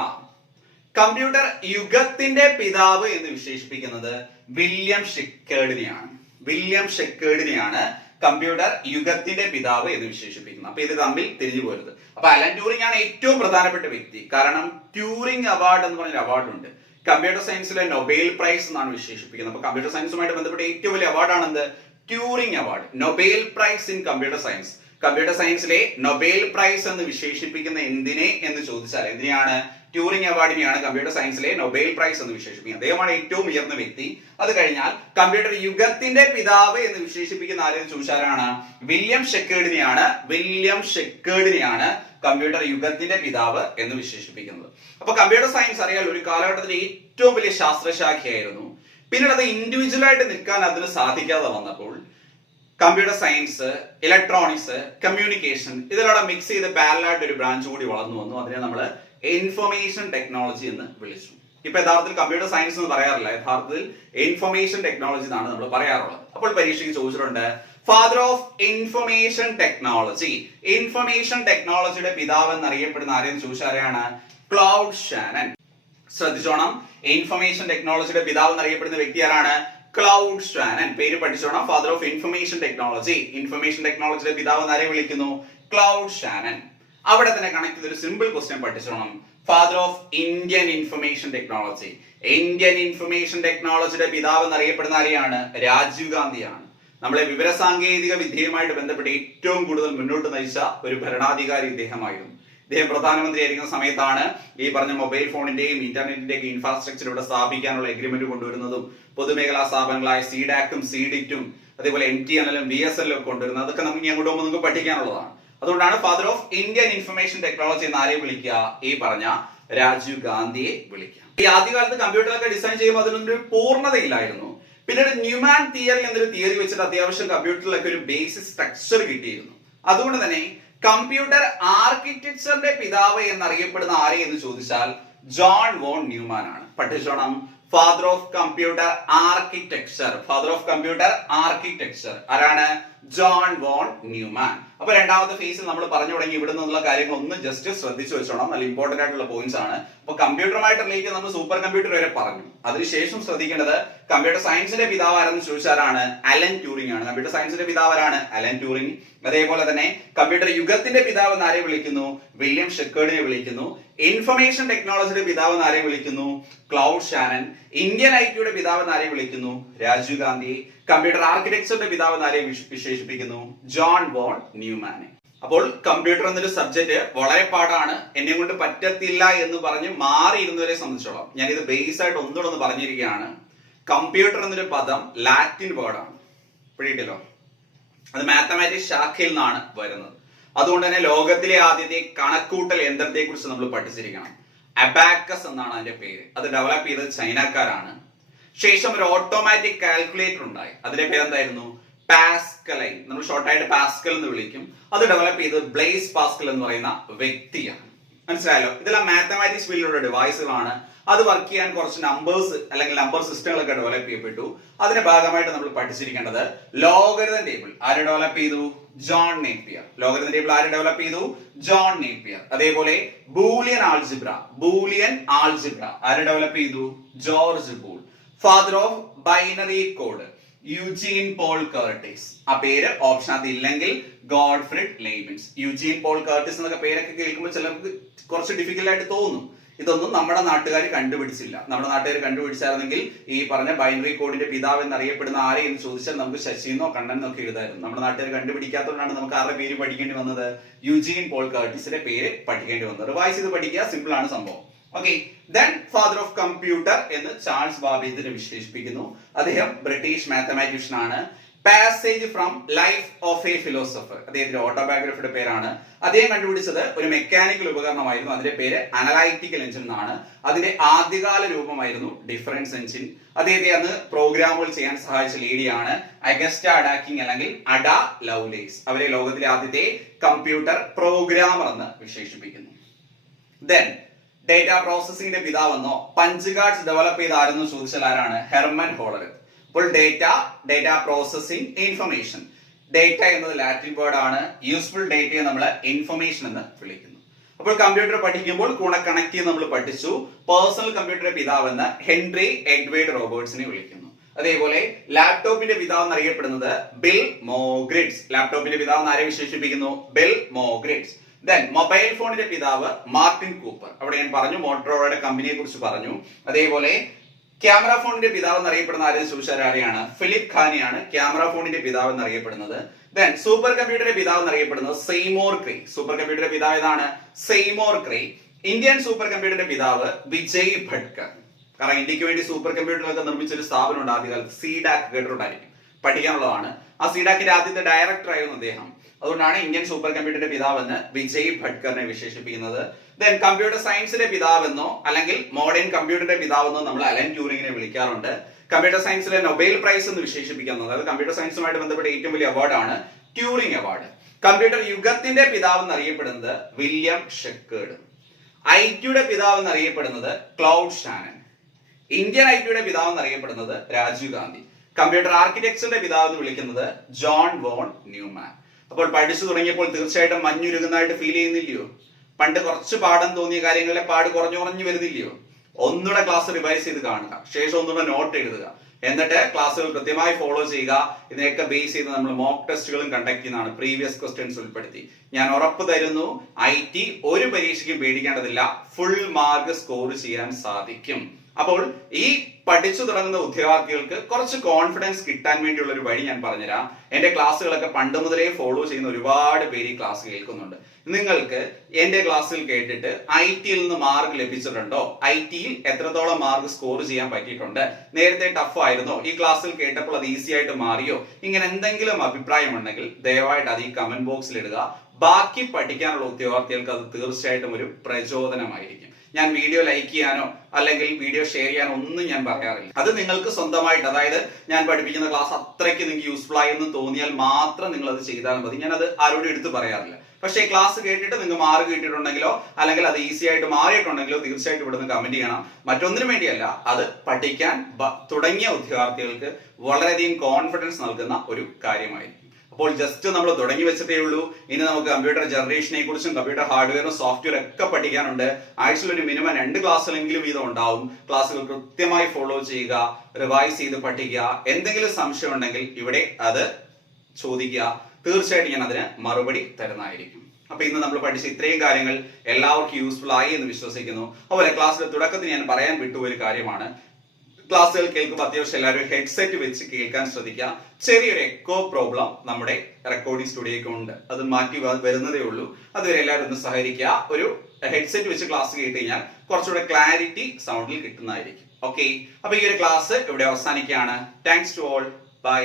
കമ്പ്യൂട്ടർ യുഗത്തിന്റെ പിതാവ് എന്ന് വിശേഷിപ്പിക്കുന്നത് വില്യം ഷെക്കേർഡിനെയാണ്. വില്യം ഷെക്കേർഡിനെയാണ് കമ്പ്യൂട്ടർ യുഗത്തിന്റെ പിതാവ് എന്ന് വിശേഷിപ്പിക്കുന്നത്. അപ്പൊ ഇത് തമ്മിൽ തിരിഞ്ഞു പോരുത്. അപ്പൊ അലൻ ട്യൂറിംഗ് ആണ് ഏറ്റവും പ്രധാനപ്പെട്ട വ്യക്തി. കാരണം ട്യൂറിംഗ് അവാർഡ് എന്ന് പറഞ്ഞൊരു അവാർഡ് ഉണ്ട്. കമ്പ്യൂട്ടർ സയൻസിലെ നൊബേൽ പ്രൈസ് എന്നാണ് വിശേഷിപ്പിക്കുന്നത്. അപ്പൊ കമ്പ്യൂട്ടർ സയൻസുമായിട്ട് ബന്ധപ്പെട്ട ഏറ്റവും വലിയ അവാർഡാണ് എന്ത്? Turing award. Nobel prize in computer science. Computer സയൻസിലെ നൊബേൽ പ്രൈസ് എന്ന് വിശേഷിപ്പിക്കുന്ന എന്തിനെ എന്ന് ചോദിച്ചാൽ എന്തിനെയാണ്? ട്യൂറിംഗ് അവാർഡിനെയാണ് കമ്പ്യൂട്ടർ സയൻസിലെ നൊബേൽ പ്രൈസ് എന്ന് വിശേഷിപ്പിക്കുന്നത്. അദ്ദേഹമാണ് ഏറ്റവും ഉയർന്ന വ്യക്തി. അത് കഴിഞ്ഞാൽ കമ്പ്യൂട്ടർ യുഗത്തിന്റെ പിതാവ് എന്ന് വിശേഷിപ്പിക്കുന്ന ആരെന്ന് ചോദിച്ചാലാണ്? വില്യം ഷെക്കേർഡിനെയാണ്. വില്യം ഷെക്കേർഡിനെയാണ് കമ്പ്യൂട്ടർ യുഗത്തിന്റെ പിതാവ് എന്ന് വിശേഷിപ്പിക്കുന്നത്. അപ്പൊ കമ്പ്യൂട്ടർ സയൻസ് അറിയാൽ ഒരു കാലഘട്ടത്തിലെ ഏറ്റവും വലിയ ശാസ്ത്രശാഖയായിരുന്നു. പിന്നീട് അത് ഇൻഡിവിജ്വൽ ആയിട്ട് നിൽക്കാൻ അതിന് സാധിക്കാതെ വന്നപ്പോൾ കമ്പ്യൂട്ടർ സയൻസ്, ഇലക്ട്രോണിക്സ്, കമ്മ്യൂണിക്കേഷൻ ഇതിലൂടെ മിക്സ് ചെയ്ത് പാരലായിട്ട് ഒരു ബ്രാഞ്ച് കൂടി വളർന്നു വന്നു. അതിനെ നമ്മൾ ഇൻഫർമേഷൻ ടെക്നോളജി എന്ന് വിളിച്ചു. ഇപ്പൊ യഥാർത്ഥത്തിൽ കമ്പ്യൂട്ടർ സയൻസ് എന്ന് പറയാറില്ല, യഥാർത്ഥത്തിൽ ഇൻഫർമേഷൻ ടെക്നോളജി എന്നാണ് നമ്മൾ പറയാറുള്ളത്. അപ്പോൾ പരീക്ഷയ്ക്ക് ചോദിച്ചിട്ടുണ്ട് father of information technology. Information ടെക്നോളജിയുടെ പിതാവ് എന്നറിയപ്പെടുന്ന ആരെന്ന് ചോദിച്ചാരെയാണ്? Claude Shannon. ശ്രദ്ധിച്ചോണം, ഇൻഫർമേഷൻ ടെക്നോളജിയുടെ പിതാവ് എന്നറിയപ്പെടുന്ന വ്യക്തി ആരാണ്? Claude Shannon. പേര് പഠിച്ചോണം. Father of information technology. Information ടെക്നോളജിയുടെ പിതാവ് ആരെ വിളിക്കുന്നു? Claude Shannon. അവിടെ തന്നെ കണക്ട് ചെയ്തൊരു സിമ്പിൾ ക്വസ്റ്റ്യൻ പഠിച്ചോണം. Father of Indian information technology. Indian information ടെക്നോളജിയുടെ പിതാവ് എന്നറിയപ്പെടുന്ന ആരെയാണ്? രാജീവ് ഗാന്ധിയാണ്. നമ്മളെ വിവരസാങ്കേതിക വിദ്യയുമായിട്ട് ബന്ധപ്പെട്ട് ഏറ്റവും കൂടുതൽ മുന്നോട്ട് നയിച്ച ഒരു ഭരണാധികാരി ഇദ്ദേഹമായിരുന്നു. ഇദ്ദേഹം പ്രധാനമന്ത്രി ആയിരിക്കുന്ന സമയത്താണ് ഈ പറഞ്ഞ മൊബൈൽ ഫോണിന്റെയും ഇന്റർനെറ്റിന്റെയും ഇൻഫ്രാസ്ട്രക്ചർ ഇവിടെ സ്ഥാപിക്കാനുള്ള എഗ്രിമെന്റ് കൊണ്ടുവരുന്നതും പൊതുമേഖലാ സ്ഥാപനങ്ങളായ സീഡാക്കും സീഡിറ്റും അതേപോലെ MTNL-ഉം BSNL ഒക്കെ കൊണ്ടുവരുന്നത്. അതൊക്കെ നമുക്ക് അങ്ങോട്ട് പോകുമ്പോൾ നിങ്ങൾക്ക് പഠിക്കാനുള്ളതാണ്. അതുകൊണ്ടാണ് father of Indian information technology എന്ന് ആരെ വിളിക്കുക? ഈ പറഞ്ഞ രാജീവ് ഗാന്ധിയെ വിളിക്കുക. ഈ ആദ്യകാലത്ത് കമ്പ്യൂട്ടറൊക്കെ ഡിസൈൻ ചെയ്യുമ്പോൾ അതിനൊരു പൂർണ്ണതയില്ലായിരുന്നു. പിന്നീട് ന്യൂമാൻ തിയറി എന്നൊരു തിയറി വെച്ചിട്ട് അത്യാവശ്യം കമ്പ്യൂട്ടറിലൊക്കെ ഒരു ബേസിക് സ്ട്രക്ചർ കിട്ടിയിരുന്നു. അതുകൊണ്ട് തന്നെ കമ്പ്യൂട്ടർ ആർക്കിടെക്ചറിന്റെ പിതാവ് എന്നറിയപ്പെടുന്ന ആരെ എന്ന് ചോദിച്ചാൽ ജോൺ വോൺ ന്യൂമാൻ ആണ്. പഠിച്ചോണം. Father of computer architecture. Father of computer architecture ആരാണ്? John von Neumann. അപ്പൊ രണ്ടാമത്തെ ഫേസിൽ നമ്മൾ പറഞ്ഞു തുടങ്ങി. ഇവിടെ നിന്നുള്ള കാര്യങ്ങൾ ഒന്ന് ജസ്റ്റ് ശ്രദ്ധിച്ചു വെച്ചോണം. നല്ല ഇമ്പോർട്ടന്റ് ആയിട്ടുള്ള പോയിന്റ്സ് ആണ്. അപ്പൊ കമ്പ്യൂട്ടറുമായിട്ട് റിലേറ്റ് നമ്മൾ സൂപ്പർ കമ്പ്യൂട്ടർ വരെ പറഞ്ഞു. അതിനുശേഷം ശ്രദ്ധിക്കേണ്ടത് കമ്പ്യൂട്ടർ സയൻസിന്റെ പിതാവ് ആരെന്ന് ചോദിച്ചാലാണ് അലൻ ട്യൂറിംഗ് ആണ്. കമ്പ്യൂട്ടർ സയൻസിന്റെ പിതാവ് ആരാണ്? Allen Turing. അതേപോലെ തന്നെ കമ്പ്യൂട്ടർ യുഗത്തിന്റെ പിതാവ് എന്ന് ആരെ വിളിക്കുന്നു? വില്യം ഷെക്കേർഡിനെ വിളിക്കുന്നു. ഇൻഫർമേഷൻ ടെക്നോളജിയുടെ പിതാവ് എന്ന് ആരെ വിളിക്കുന്നു? Claude Shannon. ഇന്ത്യൻ ഐടിയുടെ പിതാവ് എന്ന് ആരെ വിളിക്കുന്നു? രാജീവ് ഗാന്ധി. കമ്പ്യൂട്ടർ ആർക്കിടെക്ചറിന്റെ പിതാവ് എന്ന് ആരെ വിശേഷിപ്പിക്കുന്നു? ജോൺ വോൺ ന്യൂമാനെ. അപ്പോൾ കമ്പ്യൂട്ടർ എന്നൊരു സബ്ജക്ട് വളരെ പാടാണ്, എന്നെ കൊണ്ട് പറ്റത്തില്ല എന്ന് പറഞ്ഞ് മാറിയിരുന്നവരെ സംബന്ധിച്ചോളം ഞാൻ ഇത് ബേസ് ആയിട്ട് ഒന്നുകൂടെ ഒന്ന് പറഞ്ഞിരിക്കുകയാണ്. കമ്പ്യൂട്ടർ എന്നൊരു പദം ലാറ്റിൻ വേർഡാണ്. പിടിയിട്ടല്ലോ. അത് മാത്തമാറ്റിക്സ് ശാഖയിൽ നിന്നാണ് വരുന്നത്. അതുകൊണ്ട് തന്നെ ലോകത്തിലെ ആദ്യത്തെ കണക്കൂട്ടൽ യന്ത്രത്തെ കുറിച്ച് നമ്മൾ പഠിച്ചിരിക്കണം. അബാക്കസ് എന്നാണ് അതിന്റെ പേര്. അത് ഡെവലപ്പ് ചെയ്തത് ചൈനക്കാരാണ്. ശേഷം ഒരു ഓട്ടോമാറ്റിക് കാൽക്കുലേറ്റർ ഉണ്ടായി. അതിന്റെ പേരെന്തായിരുന്നു? പാസ്കലൈൻ. നമ്മൾ ഷോർട്ടായിട്ട് പാസ്കൽ എന്ന് വിളിക്കും. അത് ഡെവലപ്പ് ചെയ്തത് ബ്ലേസ് പാസ്കൽ എന്ന് പറയുന്ന വ്യക്തിയാണ്. മനസ്സിലായല്ലോ? ഇതെല്ലാം മാത്തമാറ്റിക്സ് ഫീൽഡിലുള്ള ഡിവൈസുകളാണ്. അത് വർക്ക് ചെയ്യാൻ കുറച്ച് നമ്പേഴ്സ് അല്ലെങ്കിൽ നമ്പർ സിസ്റ്റങ്ങളൊക്കെ ഡെവലപ്പ് ചെയ്യപ്പെട്ടു. അതിന്റെ ഭാഗമായിട്ട് നമ്മൾ പഠിച്ചിരിക്കേണ്ടത് ലോഗരിതം ടേബിൾ ആര് ഡെവലപ്പ് ചെയ്തു? John Napier. ലോഗരിതം ടേബിൾ ആര് ഡെവലപ്പ് ചെയ്തു? John Napier. അതേപോലെ ബൂലിയൻ ആൾജിബ്ര. ബൂലിയൻ ആൾജിബ്ര ആര് ഡെവലപ്പ് ചെയ്തു? George Boole. Father of binary code Eugene Paul Curtis. ആ പേര് ഓപ്ഷൻ അത് ഇല്ലെങ്കിൽ Gottfried Leibniz. Eugene Paul Curtis എന്നൊക്കെ പേരൊക്കെ കേൾക്കുമ്പോൾ ചിലർക്ക് കുറച്ച് ഡിഫിക്കൽട്ട് ആയിട്ട് തോന്നും. ഇതൊന്നും നമ്മുടെ നാട്ടുകാർ കണ്ടുപിടിച്ചില്ല. നമ്മുടെ നാട്ടുകാർ കണ്ടുപിടിച്ചായിരുന്നെങ്കിൽ ഈ പറഞ്ഞ ബൈനറി കോഡിന്റെ പിതാവ് എന്നറിയപ്പെടുന്ന ആരെ എന്ന് ചോദിച്ചാൽ നമുക്ക് ശശിന്നോ കണ്ണനോ ഒക്കെ എഴുതായിരുന്നു. നമ്മുടെ നാട്ടുകാർ കണ്ടുപിടിക്കാത്തതുകൊണ്ടാണ് നമുക്ക് ആരുടെ പേര് പഠിക്കേണ്ടി വന്നത്? യൂജീൻ പോൾ കർട്ടിസിന്റെ പേര് പഠിക്കേണ്ടി വന്നത്. റിവൈസ് ചെയ്ത് പഠിക്കുക. സിമ്പിൾ ആണ് സംഭവം. Okay. Then father of computer എന്ന് ചാൾസ് ബാബേജിനെ വിശേഷിപ്പിക്കുന്നു. അദ്ദേഹം ബ്രിട്ടീഷ് മാത്തമാറ്റീഷ്യൻ ആണ്. Passage from life of a philosopher അദ്ദേഹത്തിന്റെ ഓട്ടോബയോഗ്രഫിയുടെ പേരാണ്. അദ്ദേഹം കണ്ടുപിടിച്ചത് ഒരു മെക്കാനിക്കൽ ഉപകരണമായിരുന്നു. അതിന്റെ പേര് അനലൈറ്റിക്കൽ എഞ്ചിൻ എന്നാണ്. അതിന്റെ ആദ്യകാല രൂപമായിരുന്നു ഡിഫറൻസ് എഞ്ചിൻ. അദ്ദേഹത്തെ അന്ന് പ്രോഗ്രാമുകൾ ചെയ്യാൻ സഹായിച്ച ലേഡിയാണ് അഗസ്റ്റ അഡാക്കിംഗ് അല്ലെങ്കിൽ അഡ ലവ്ലേസ്. അവരെ ലോകത്തിലെ ആദ്യത്തെ കമ്പ്യൂട്ടർ പ്രോഗ്രാമർ എന്ന് വിശേഷിപ്പിക്കുന്നു. ദെൻ ഡേറ്റ പ്രോസസിംഗിന്റെ പിതാവെന്നോ പഞ്ച് കാർഡ്സ് ഡെവലപ്പ് ചെയ്ത ആരെന്നോ ചോദിച്ചാൽ ആരാണ്? Herman Holler. അപ്പോൾ ഡേറ്റ പ്രോസസിംഗ് ഇൻഫർമേഷൻ. ഡേറ്റ എന്നത് ലാറ്റിൻ വേർഡ് ആണ്. യൂസ്ഫുൾ ഡേറ്റയെ നമ്മൾ ഇൻഫർമേഷൻ എന്ന് വിളിക്കുന്നു. അപ്പോൾ കമ്പ്യൂട്ടർ പഠിക്കുമ്പോൾ കൂടെ കണക്ട് ചെയ്ത് നമ്മൾ പഠിച്ചു. പേഴ്സണൽ കമ്പ്യൂട്ടറുടെ പിതാവെന്ന് ഹെൻറി എഡ്വേർഡ് റോബർട്സിനെ വിളിക്കുന്നു. അതേപോലെ ലാപ്ടോപ്പിന്റെ പിതാവ് എന്നറിയപ്പെടുന്നത് ബിൽ മോഗ്രിഡ്സ്. ലാപ്ടോപ്പിന്റെ പിതാവ് എന്ന് ആരെ വിശേഷിപ്പിക്കുന്നു? ബിൽ മോഗ്രിഡ്സ്. ദെൻ മൊബൈൽ ഫോണിന്റെ പിതാവ് മാർട്ടിൻ കൂപ്പർ. അവിടെ ഞാൻ പറഞ്ഞു മോട്ടോറോളയുടെ കമ്പനിയെ കുറിച്ച് പറഞ്ഞു. അതേപോലെ ക്യാമറ ഫോണിന്റെ പിതാവ് എന്നറിയപ്പെടുന്ന ആരെന്ന് ചോദിച്ചാൽ ആരെയാണ്? ഫിലിപ്പ് ഖാനെയാണ് ക്യാമറ ഫോണിന്റെ പിതാവ് എന്നറിയപ്പെടുന്നത്. ദെൻ സൂപ്പർ കമ്പ്യൂട്ടറിന്റെ പിതാവ് എന്നറിയപ്പെടുന്നത് സെയ്മോർ ക്രേ. സൂപ്പർ കമ്പ്യൂട്ടറിന്റെ പിതാവ് ഏതാണ്? Seymour Cray. ഇന്ത്യൻ സൂപ്പർ കമ്പ്യൂട്ടറിന്റെ പിതാവ് വിജയ് ഭട്കർ. കാരണം ഇന്ത്യക്ക് വേണ്ടി സൂപ്പർ കമ്പ്യൂട്ടറുകളൊക്കെ നിർമ്മിച്ച ഒരു സ്ഥാപനമുണ്ട് ആദ്യകാലത്ത്. സീഡാക് കേട്ടിട്ടുണ്ടായിരിക്കും, പഠിക്കാനുള്ളതാണ്. ആ സീഡാക്കിന്റെ ആദ്യത്തെ ഡയറക്ടർ ആയിരുന്നു അദ്ദേഹം. അതുകൊണ്ടാണ് ഇന്ത്യൻ സൂപ്പർ കമ്പ്യൂട്ടറിന്റെ പിതാവെന്ന് വിജയ് ഭട്കറിനെ വിശേഷിപ്പിക്കുന്നത്. ദെൻ കമ്പ്യൂട്ടർ സയൻസിന്റെ പിതാവെന്നോ അല്ലെങ്കിൽ മോഡേൺ കമ്പ്യൂട്ടറിന്റെ പിതാവെന്നോ നമ്മൾ അലൻ ട്യൂറിംഗിനെ വിളിക്കാറുണ്ട്. കമ്പ്യൂട്ടർ സയൻസിലെ നൊബേൽ പ്രൈസ് എന്ന് വിശേഷിപ്പിക്കുന്നത്, അതായത് കമ്പ്യൂട്ടർ സയൻസുമായിട്ട് ബന്ധപ്പെട്ട ഏറ്റവും വലിയ അവാർഡാണ് ട്യൂറിംഗ് അവാർഡ്. കമ്പ്യൂട്ടർ യുഗത്തിന്റെ പിതാവ് എന്നറിയപ്പെടുന്നത് വില്യം ഷെക്കേർഡ്. ഐടിയുടെ പിതാവ് എന്നറിയപ്പെടുന്നത് ക്ലൗഡ് ഷാനൻ. ഇന്ത്യൻ ഐടിയുടെ പിതാവ് എന്നറിയപ്പെടുന്നത് രാജീവ് ഗാന്ധി. കമ്പ്യൂട്ടർ ആർക്കിടെക്ചറിന്റെ പിതാവ് എന്ന് വിളിക്കുന്നത് ജോൺ വോൺ ന്യൂമാൻ. അപ്പോൾ പഠിച്ചു തുടങ്ങിയപ്പോൾ തീർച്ചയായിട്ടും മഞ്ഞുരുകുന്നതായിട്ട് ഫീൽ ചെയ്യുന്നില്ലയോ? പണ്ട് കുറച്ച് പാഠം തോന്നിയ കാര്യങ്ങളിലെ പാട് കുറഞ്ഞു വരുന്നില്ലയോ? ഒന്നുകൂടെ ക്ലാസ് റിവൈസ് ചെയ്ത് കാണുക, ശേഷം ഒന്നുകൂടെ നോട്ട് എഴുതുക. എന്നിട്ട് ക്ലാസ്സുകൾ കൃത്യമായി ഫോളോ ചെയ്യുക. ഇതിനെയൊക്കെ ബേസ് ചെയ്ത് നമ്മൾ മോക്ക് ടെസ്റ്റുകളും കണ്ടക്ട് ചെയ്യുന്നതാണ്, പ്രീവിയസ് ക്വസ്റ്റ്യൻസ് ഉൾപ്പെടുത്തി. ഞാൻ ഉറപ്പ് തരുന്നു, IT ഒരു പരീക്ഷയ്ക്കും പേടിക്കേണ്ടതില്ല, ഫുൾ മാർക്ക് സ്കോർ ചെയ്യാൻ സാധിക്കും. അപ്പോൾ ഈ പഠിച്ചു തുടങ്ങുന്ന ഉദ്യോഗാർത്ഥികൾക്ക് കുറച്ച് കോൺഫിഡൻസ് കിട്ടാൻ വേണ്ടിയുള്ള ഒരു വഴി ഞാൻ പറഞ്ഞുതരാം. എന്റെ ക്ലാസ്സുകളൊക്കെ പണ്ട് മുതലേ ഫോളോ ചെയ്യുന്ന ഒരുപാട് പേര് ഈ ക്ലാസ് കേൾക്കുന്നുണ്ട്. നിങ്ങൾക്ക് എന്റെ ക്ലാസ്സിൽ കേട്ടിട്ട് IT-യിൽ നിന്ന് മാർക്ക് ലഭിച്ചിട്ടുണ്ടോ? IT-യിൽ എത്രത്തോളം മാർക്ക് സ്കോർ ചെയ്യാൻ പറ്റിയിട്ടുണ്ട്? നേരത്തെ ടഫ് ആയിരുന്നോ? ഈ ക്ലാസ്സിൽ കേട്ടപ്പോൾ അത് ഈസി ആയിട്ട് മാറിയോ? ഇങ്ങനെ എന്തെങ്കിലും അഭിപ്രായം ഉണ്ടെങ്കിൽ ദയവായിട്ട് അത് ഈ കമന്റ് ബോക്സിൽ ഇടുക. ബാക്കി പഠിക്കാനുള്ള ഉദ്യോഗാർത്ഥികൾക്ക് അത് തീർച്ചയായിട്ടും ഒരു പ്രചോദനമായിരിക്കും. ഞാൻ വീഡിയോ ലൈക്ക് ചെയ്യാനോ അല്ലെങ്കിൽ വീഡിയോ ഷെയർ ചെയ്യാനോ ഒന്നും ഞാൻ പറയാറില്ല. അത് നിങ്ങൾക്ക് സ്വന്തമായിട്ട്, അതായത് ഞാൻ പഠിപ്പിക്കുന്ന ക്ലാസ് അത്രയ്ക്ക് നിങ്ങൾക്ക് യൂസ്ഫുൾ ആയി എന്ന് തോന്നിയാൽ മാത്രം നിങ്ങൾ അത് ചെയ്താൽ മതി. ഞാൻ അത് ആരോടും എടുത്ത് പറയാറില്ല. പക്ഷേ ക്ലാസ് കേട്ടിട്ട് നിങ്ങൾക്ക് മാർക്ക് കിട്ടിയിട്ടുണ്ടെങ്കിലോ അല്ലെങ്കിൽ അത് ഈസി ആയിട്ട് മാറിയിട്ടുണ്ടെങ്കിലോ തീർച്ചയായിട്ടും ഇവിടുന്ന് കമന്റ് ചെയ്യണം. മറ്റൊന്നിനു വേണ്ടിയല്ല, അത് പഠിക്കാൻ തുടങ്ങിയ ഉദ്യോഗാർത്ഥികൾക്ക് വളരെയധികം കോൺഫിഡൻസ് നൽകുന്ന ഒരു കാര്യമായിരിക്കും. അപ്പോൾ ജസ്റ്റ് നമ്മൾ തുടങ്ങി വെച്ചിട്ടേ ഉള്ളൂ. ഇനി നമുക്ക് കമ്പ്യൂട്ടർ ജനറേഷനെ കുറിച്ചും കമ്പ്യൂട്ടർ ഹാർഡ്വെയറും സോഫ്റ്റ്വെയർ ഒക്കെ പഠിക്കാനുണ്ട്. ആഴ്ചയിൽ ഒരു മിനിമം 2 ക്ലാസ്സിലെങ്കിലും വീതം ഉണ്ടാവും. ക്ലാസ്സുകൾ കൃത്യമായി ഫോളോ ചെയ്യുക, റിവൈസ് ചെയ്ത് പഠിക്കുക. എന്തെങ്കിലും സംശയം ഉണ്ടെങ്കിൽ ഇവിടെ അത് ചോദിക്കുക. തീർച്ചയായിട്ടും ഞാൻ അതിന് മറുപടി തരുന്നതായിരിക്കും. അപ്പൊ ഇന്ന് നമ്മൾ പഠിച്ച ഇത്രയും കാര്യങ്ങൾ എല്ലാവർക്കും യൂസ്ഫുൾ ആയി എന്ന് വിശ്വസിക്കുന്നു. അതുപോലെ ക്ലാസ്സിന്റെ തുടക്കത്തിൽ ഞാൻ പറയാൻ വിട്ടുപോയ ഒരു കാര്യമാണ്, ക്ലാസ്സുകൾ കേൾക്കുമ്പോൾ അത്യാവശ്യം എല്ലാവരും ഹെഡ്സെറ്റ് വെച്ച് കേൾക്കാൻ ശ്രദ്ധിക്കുക. ചെറിയൊരു എക്കോ പ്രോബ്ലം നമ്മുടെ റെക്കോർഡിംഗ് സ്റ്റുഡിയോയ്ക്ക് ഉണ്ട്, അത് മാറ്റി വരുന്നതേ ഉള്ളൂ. അതുവരെ എല്ലാവരും ഒന്ന് സഹകരിക്കുക. ഒരു ഹെഡ്സെറ്റ് വെച്ച് ക്ലാസ് കേട്ട് കഴിഞ്ഞാൽ കുറച്ചുകൂടെ ക്ലാരിറ്റി സൗണ്ടിൽ കിട്ടുന്നതായിരിക്കും. ഓക്കെ, അപ്പൊ ഈ ഒരു ക്ലാസ് ഇവിടെ അവസാനിക്കുകയാണ്. Thanks to all, by.